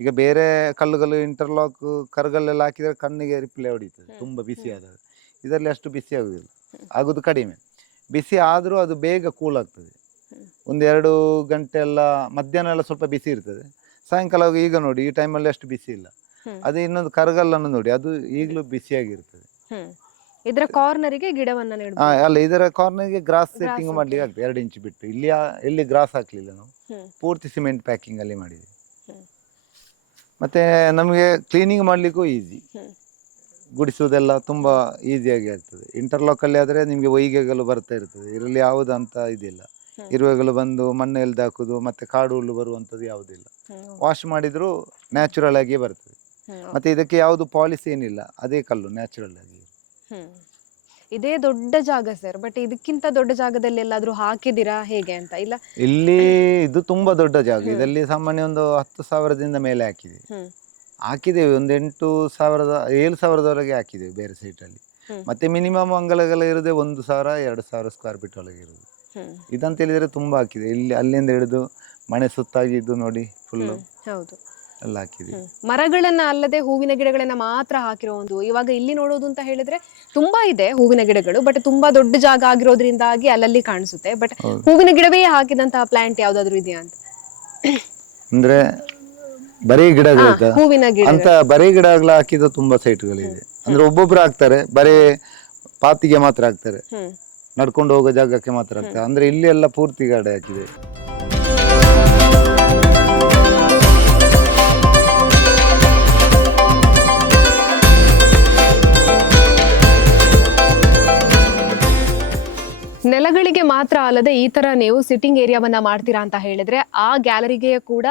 ಈಗ ಬೇರೆ ಕಲ್ಲುಗಳು ಇಂಟರ್ಲಾಕ್ ಕರ್ಗಲ್ಲೆಲ್ಲ ಹಾಕಿದ್ರೆ ಕಣ್ಣಿಗೆ ರಿಪ್ಲೈ ಹೊಡಿತದೆ ತುಂಬಾ ಬಿಸಿ ಆದಾಗ. ಇದರಲ್ಲಿ ಅಷ್ಟು ಬಿಸಿ ಆಗುದಿಲ್ಲ, ಆಗುದು ಕಡಿಮೆ. ಬಿಸಿ ಆದ್ರೂ ಅದು ಬೇಗ ಕೂಲ್ ಆಗ್ತದೆ. 1-2 ಗಂಟೆ ಎಲ್ಲ, ಮಧ್ಯಾಹ್ನ ಎಲ್ಲ ಸ್ವಲ್ಪ ಬಿಸಿ ಇರ್ತದೆ, ಸಾಯಂಕಾಲ ಈಗ ನೋಡಿ ಈ ಟೈಮಲ್ಲಿ ಅಷ್ಟು ಬಿಸಿ ಇಲ್ಲ. ಅದೇ ಇನ್ನೊಂದು ಕರಗಲ್ಲನ್ನು ನೋಡಿ, ಅದು ಈಗಲೂ ಬಿಸಿಯಾಗಿರ್ತದೆ. ಇದರ ಕಾರ್ನರಿಗೆ ಗಿಡವನ್ನ ಅಲ್ಲ, ಇದರ ಕಾರ್ನರ್ಗೆ ಗ್ರಾಸ್ ಸೆಟ್ಟಿಂಗ್ ಮಾಡ್ಲಿಕ್ಕೆ ಆಗ್ತದೆ 2 ಇಂಚ್ ಬಿಟ್ಟು. ಇಲ್ಲಿ ಗ್ರಾಸ್ ಹಾಕ್ಲಿಲ್ಲ ನಾವು, ಪೂರ್ತಿ ಸಿಮೆಂಟ್ ಪ್ಯಾಕಿಂಗ್ ಅಲ್ಲಿ ಮಾಡಿದ್ವಿ. ಮತ್ತೆ ನಮಗೆ ಕ್ಲೀನಿಂಗ್ ಮಾಡ್ಲಿಕ್ಕೂ ಈಸಿ, ಗುಡಿಸುವುದೆಲ್ಲ ತುಂಬಾ ಈಸಿಯಾಗಿ ಆಗ್ತದೆ. ಇಂಟರ್ಲಾಕ್ ಅಲ್ಲಿ ಆದ್ರೆ ನಿಮ್ಗೆ ಒಯ್ಗೆಗಳು ಬರ್ತಾ ಇರ್ತದೆ, ಇದರಲ್ಲಿ ಯಾವುದಂತ ಇದಿಲ್ಲ. ಇರುವೆಗಳು ಬಂದು ಮಣ್ಣು ಎಲ್ದು ಹಾಕುದು, ಮತ್ತೆ ಕಾಡು ಹುಲ್ಲು ಬರುವಂತದ್ದು ಯಾವುದಿಲ್ಲ. ವಾಶ್ ಮಾಡಿದ್ರು ನ್ಯಾಚುರಲ್ ಆಗಿ ಬರ್ತದೆ. ಮತ್ತೆ ಇದಕ್ಕೆ ಯಾವುದು ಪಾಲಿಸಿ ಏನಿಲ್ಲ, ಅದೇ ಕಲ್ಲು ನ್ಯಾಚುರಲ್ ಆಗಿ. ಇದೇ ದೊಡ್ಡ ಜಾಗ ಸರ್, ಬಟ್ ಇದಕ್ಕಿಂತ ದೊಡ್ಡ ಜಾಗದಲ್ಲಿ ಎಲ್ಲಾದ್ರೂ ಹಾಕಿದಿರಾ ಹೇಗೆ ಅಂತ? ಇಲ್ಲ, ಇಲ್ಲಿ ಇದು ತುಂಬಾ ದೊಡ್ಡ ಜಾಗ. ಇದರಲ್ಲಿ ಸಾಮಾನ್ಯ ಒಂದು 10,000ದಿಂದ ಮೇಲೆ ಹಾಕಿದ್ದೇವೆ. ಒಂದು 8,000-7,000ದವರೆಗೆ ಹಾಕಿದ್ದೇವೆ ಬೇರೆ ಸೈಟ್ ಅಲ್ಲಿ. ಮತ್ತೆ ಮಿನಿಮಮ್ ಅಂಗಲಗಳ ಇರೋದೇ 1,000-2,000 ಸ್ಕ್ವೇರ್ ಫೀಟ್ ಒಳಗೆ ಇರುದು. ಇದಂತ ಹೇಳಿದ್ರೆ ತುಂಬಾ ಹಾಕಿದೆ. ಇಲ್ಲಿ ಅಲ್ಲಿಂದ ಹಿಡಿದು ಮನೆ ಸುತ್ತಾಗಿದ್ದು ನೋಡಿ ಫುಲ್ಲು ಎಲ್ಲ ಹಾಕಿದೆ. ಮರಗಳನ್ನ ಅಲ್ಲದೆ ಹೂವಿನ ಗಿಡಗಳನ್ನ ಮಾತ್ರ ಹಾಕಿರೋ ಒಂದು, ಇವಾಗ ಇಲ್ಲಿ ನೋಡೋದು ಅಂತ ಹೇಳಿದ್ರೆ ತುಂಬಾ ಇದೆ ಹೂವಿನ ಗಿಡಗಳು, ಬಟ್ ತುಂಬಾ ದೊಡ್ಡ ಜಾಗ ಆಗಿರೋದ್ರಿಂದಾಗಿ ಅಲ್ಲಲ್ಲಿ ಕಾಣಿಸುತ್ತೆ. ಬಟ್ ಹೂವಿನ ಗಿಡವೇ ಹಾಕಿದಂತಹ ಪ್ಲಾಂಟ್ ಯಾವ್ದಾದ್ರು ಇದೆಯಾ ಅಂತ? ಅಂದ್ರೆ ಬರೀ ಗಿಡಗಳು ಹೂವಿನ ಗಿಡ ಅಂತ ಬರೀ ಗಿಡಗಳು ಹಾಕಿದ ತುಂಬಾ ಸೈಟ್ಗಳಿದೆ. ಅಂದ್ರೆ ಒಬ್ಬೊಬ್ರು ಹಾಕ್ತಾರೆ, ಬರೀ ಪಾತಿಗೆ ಮಾತ್ರ ಹಾಕ್ತಾರೆ, ನಡ್ಕೊಂಡು ಹೋಗೋ ಜಾಗಕ್ಕೆ ಮಾತ್ರ ಹಾಕ್ತಾರೆ. ಅಂದ್ರೆ ಇಲ್ಲಿ ಎಲ್ಲ ಪೂರ್ತಿ ಗಾಡಿ ಹಾಕಿದೆ. ನೆಲಗಳಿಗೆ ಮಾತ್ರ ಅಲ್ಲದೆ ಈ ತರ ನೀವು ಸಿಟ್ಟಿಂಗ್ ಏರಿಯಾವನ್ನ ಮಾಡ್ತೀರಾ ಅಂತ ಹೇಳಿದ್ರೆ, ಆ ಗ್ಯಾಲರಿಗೆ ಕೂಡ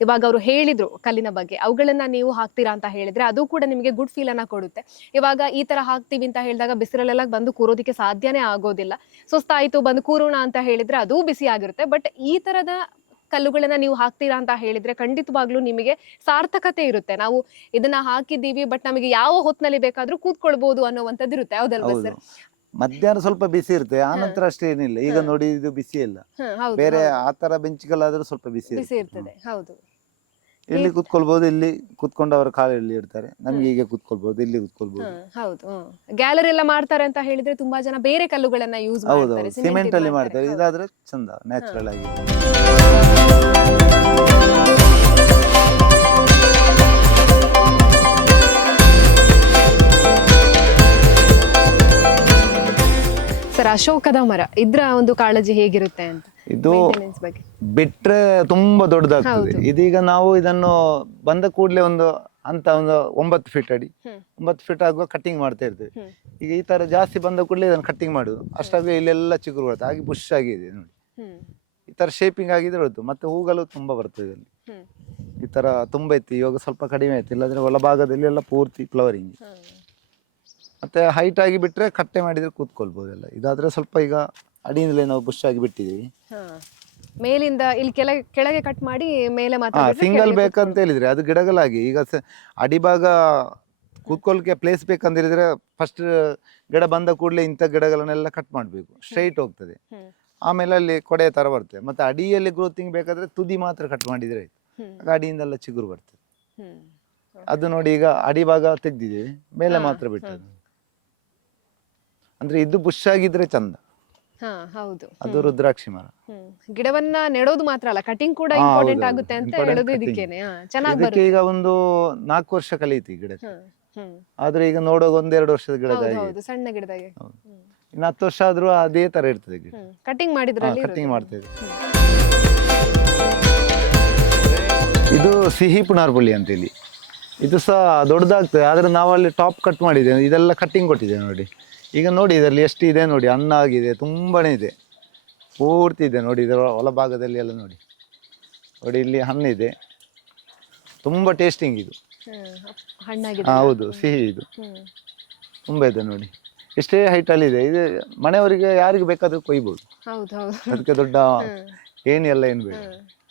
ಇವಾಗ ಅವರು ಹೇಳಿದ್ರು ಕಲ್ಲಿನ ಬಗ್ಗೆ, ಅವುಗಳನ್ನ ನೀವು ಹಾಕ್ತೀರಾ ಅಂತ ಹೇಳಿದ್ರೆ ಅದು ಕೂಡ ನಿಮಗೆ ಗುಡ್ ಫೀಲ್ ಅನ್ನ ಕೊಡುತ್ತೆ. ಇವಾಗ ಈ ತರ ಹಾಕ್ತೀವಿ ಅಂತ ಹೇಳಿದಾಗ ಬಿಸಿಲಲ್ಲೆಲ್ಲ ಬಂದು ಕೂರೋದಕ್ಕೆ ಸಾಧ್ಯನೇ ಆಗೋದಿಲ್ಲ. ಸುಸ್ತಾಯ್ತು ಬಂದು ಕೂರೋಣ ಅಂತ ಹೇಳಿದ್ರೆ ಅದೂ ಬಿಸಿ ಆಗಿರುತ್ತೆ. ಬಟ್ ಈ ತರದ ಕಲ್ಲುಗಳನ್ನ ನೀವು ಹಾಕ್ತೀರಾ ಅಂತ ಹೇಳಿದ್ರೆ ಖಂಡಿತವಾಗ್ಲೂ ನಿಮಗೆ ಸಾರ್ಥಕತೆ ಇರುತ್ತೆ. ನಾವು ಇದನ್ನ ಹಾಕಿದ್ದೀವಿ, ಬಟ್ ನಮಗೆ ಯಾವ ಹೊತ್ನಲ್ಲಿ ಬೇಕಾದ್ರೂ ಕೂತ್ಕೊಳ್ಬಹುದು ಅನ್ನೋವಂಥದ್ದು ಇರುತ್ತೆ. ಹೌದಲ್ವಾ ಸರ್? ಮಧ್ಯಾಹ್ನ ಸ್ವಲ್ಪ ಬಿಸಿ ಇರುತ್ತೆ, ಆ ನಂತರ ಅಷ್ಟೇ ಏನಿಲ್ಲ. ಈಗ ನೋಡಿ ಇದು ಬಿಸಿ ಇಲ್ಲ, ಬೇರೆ ಆತರ ಬೆಂಚ್ಗಳಾದ್ರೂ ಸ್ವಲ್ಪ ಬಿಸಿ ಇರ್ತದೆ. ಹೌದು, ಇಲ್ಲಿ ಕುತ್ಕೊಳ್ಬಹುದು, ಇಲ್ಲಿ ಕುತ್ಕೊಂಡು ಅವರ ಕಾಲಲ್ಲಿ ಇಡ್ತಾರೆ, ನಮ್ಗೆ ಹೀಗೆ ಕುತ್ಕೊಳ್ಬಹುದು, ಇಲ್ಲಿ ಕುತ್ಕೊಳ್ಬಹುದು. ಹೌದು, ಗ್ಯಾಲರಿ ಎಲ್ಲ ಮಾಡ್ತಾರೆ ಅಂತ ಹೇಳಿದ್ರೆ ತುಂಬಾ ಜನ ಬೇರೆ ಕಲ್ಲುಗಳನ್ನ ಯೂಸ್ ಮಾಡ್ತಾರೆ, ಸಿಮೆಂಟ್ ಅಲ್ಲಿ ಮಾಡ್ತಾರೆ. ಇದಾದ್ರೆ ಚಂದ ನ್ಯಾಚುರಲ್ ಆಗಿ. ಸರ್, ಅಶೋಕದ ಮರ ಇದ್ರ ಒಂದು ಕಾಳಜಿ ಹೇಗಿರುತ್ತೆ ಅಂತ? ಇದು ಬಿಟ್ರೆ ತುಂಬಾ ದೊಡ್ಡದಾಗ್ತದೆ. ಇದೀಗ ನಾವು ಇದನ್ನು ಬಂದ ಕೂಡಲೇ ಒಂದು 9 ಫೀಟ್ ಅಡಿ 9 ಫೀಟ್ ಆಗುವ ಕಟ್ಟಿಂಗ್ ಮಾಡ್ತಾ ಇರ್ತೇವೆ. ಈಗ ಈ ತರ ಜಾಸ್ತಿ ಬಂದ ಕೂಡಲೇ ಇದನ್ನು ಕಟ್ಟಿಂಗ್ ಮಾಡುದು, ಅಷ್ಟಾಗಿ ಇಲ್ಲೆಲ್ಲ ಚಿಗುರು ಬರುತ್ತೆ, ಹಾಗೆ ಬುಷ್ ಆಗಿದೆ ನೋಡಿ. ಈ ತರ ಶೇಪಿಂಗ್ ಆಗಿದ್ರೆ ಹೊರತು ಮತ್ತೆ ಹೂಗಳು ತುಂಬಾ ಬರ್ತದೆ ಇಲ್ಲಿ. ಈ ತರ ತುಂಬಾ ಇತ್ತು, ಇವಾಗ ಸ್ವಲ್ಪ ಕಡಿಮೆ ಆಯ್ತು. ಇಲ್ಲಾಂದ್ರೆ ಒಳಭಾಗದಲ್ಲಿ ಎಲ್ಲ ಪೂರ್ತಿ ಫ್ಲವರಿಂಗ್. ಮತ್ತೆ ಹೈಟ್ ಆಗಿ ಬಿಟ್ರೆ ಕಟ್ಟೆ ಮಾಡಿದ್ರೆ ಕೂತ್ಕೊಳ್ಬಹುದೆಲ್ಲ. ಇದಾದ್ರೆ ಸ್ವಲ್ಪ ಈಗ ಅಡಿಯಿಂದಲೇ ನಾವು ಬುಷ್ ಆಗಿ ಬಿಟ್ಟಿದ್ದೀವಿ. ಮೇಲಿಂದ ಇಲ್ಲಿ ಕೆಳಗೆ ಕಟ್ ಮಾಡಿ ಮೇಲೆ ಮಾತ್ರ ಬಿಟ್ರೆ ಸಿಂಗಲ್ ಕೆಳಗೆ ಬೇಕಂತ ಹೇಳಿದ್ರೆ ಅದು ಗಿಡಗಳಾಗಿ ಈಗ ಅಡಿಭಾಗ ಕೂತ್ಕೊಳ್ಕೆ ಪ್ಲೇಸ್ ಬೇಕಂತ ಹೇಳಿದ್ರೆ ಫಸ್ಟ್ ಗಿಡ ಬಂದ ಕೂಡಲೇ ಇಂಥ ಗಿಡಗಳನ್ನೆಲ್ಲ ಕಟ್ ಮಾಡಬೇಕು, ಸ್ಟ್ರೈಟ್ ಹೋಗ್ತದೆ. ಹ್ಮ್. ಆಮೇಲೆ ಅಲ್ಲಿ ಕೊಡೆ ತರ ಬರ್ತದೆ. ಮತ್ತೆ ಅಡಿಯಲ್ಲಿ ಗ್ರೋತಿಂಗ್ ಬೇಕಾದ್ರೆ ತುದಿ ಮಾತ್ರ ಕಟ್ ಮಾಡಿದ್ರೆ ಆಯ್ತು. ಆಗ ಅಡಿಯಿಂದೆಲ್ಲ ಚಿಗುರು ಬರ್ತದೆ. ಹ್ಮ್. ಅದು ನೋಡಿ ಈಗ ಅಡಿಭಾಗ ತೆಗ್ದಿದ್ದೀವಿ, ಮೇಲೆ ಮಾತ್ರ ಬಿಟ್ಟದ್ದು. ಅಂದ್ರೆ ಇದು ಬುಷ್ ಆಗಿದ್ರೆ ಚಂದ. ಹೌದು. ಅದು ರುದ್ರಾಕ್ಷಿ ಮರ. ಗಿಡವನ್ನ ನೆಡೋದು ಮಾತ್ರ ಅಲ್ಲ, ಕಟಿಂಗ್ ಕೂಡ ಹಾ, ಇಂಪಾರ್ಟೆಂಟ್ ಹೌದು, ಆಗುತ್ತೆ ಅಂತ important ಹೇಳೋದು cutting. ಇದಕ್ಕೇನೆ. ಚೆನ್ನಾಗಿ ಇದಕ್ಕೆ ಬರುತ್ತೆ. ಈಗ ಒಂದು 4 ವರ್ಷ ಕಲಿಯಿತು ಈ ಗಿಡಕ್ಕೆ. ಹ್ಮ್. ಆದ್ರೆ ಈಗ ನೋಡುವಾಗ 1-2 ವರ್ಷದ ಗಿಡದಾಗಿ. ಹೌದು, ಸಣ್ಣ ಗಿಡದಾಗೆ. ಇನ್ನು 10 ವರ್ಷ ಆದ್ರೂ ಅದೇ ತರ ಇರ್ತದೆ ಗಿಡ. ಕಟಿಂಗ್ ಮಾಡಿದ್ರಲ್ಲಿ ಕಟ್ಟಿಂಗ್ ಮಾಡ್ತಾ ಇದೆ. ಇದು ಸಿಹಿ ಪುನಾರ್ಬಳ್ಳಿ ಅಂತೇಳಿ. ಇದು ಸಹ ದೊಡ್ಡದಾಗ್ತದೆ, ಆದ್ರೆ ನಾವಲ್ಲಿ ಟಾಪ್ ಕಟ್ ಮಾಡಿದ್ದೇವೆ. ಇದೆಲ್ಲ ಕಟ್ಟಿಂಗ್ ಕೊಟ್ಟಿದ್ದೇವೆ ನೋಡಿ. ಈಗ ನೋಡಿ ಇದರಲ್ಲಿ ಎಷ್ಟು ಇದೆ ನೋಡಿ, ಹಣ್ಣು ಆಗಿದೆ, ತುಂಬಾನೇ ಇದೆ, ಪೂರ್ತಿ ಇದೆ ನೋಡಿ. ಇದರ ಒಳಭಾಗದಲ್ಲಿ ಎಲ್ಲ ನೋಡಿ ನೋಡಿ, ಇಲ್ಲಿ ಹಣ್ಣಿದೆ, ತುಂಬಾ ಟೇಸ್ಟಿಂಗ್ ಇದು. ಹಣ್ಣಾಗಿದೆ. ಹೌದು, ಸಿಹಿ ಇದು ತುಂಬಾ ಇದೆ ನೋಡಿ. ಎಷ್ಟೇ ಹೈಟ್ ಅಲ್ಲಿ ಇದೆ. ಇದು ಮನೆಯವರಿಗೆ ಯಾರಿಗೆ ಬೇಕಾದ್ರೂ ಕೊಯ್ಬೋದು. ಹೌದು ಹೌದು. ಅದಕ್ಕೆ ದೊಡ್ಡ ಏನೆಲ್ಲ ಏನು ಬೇಡ.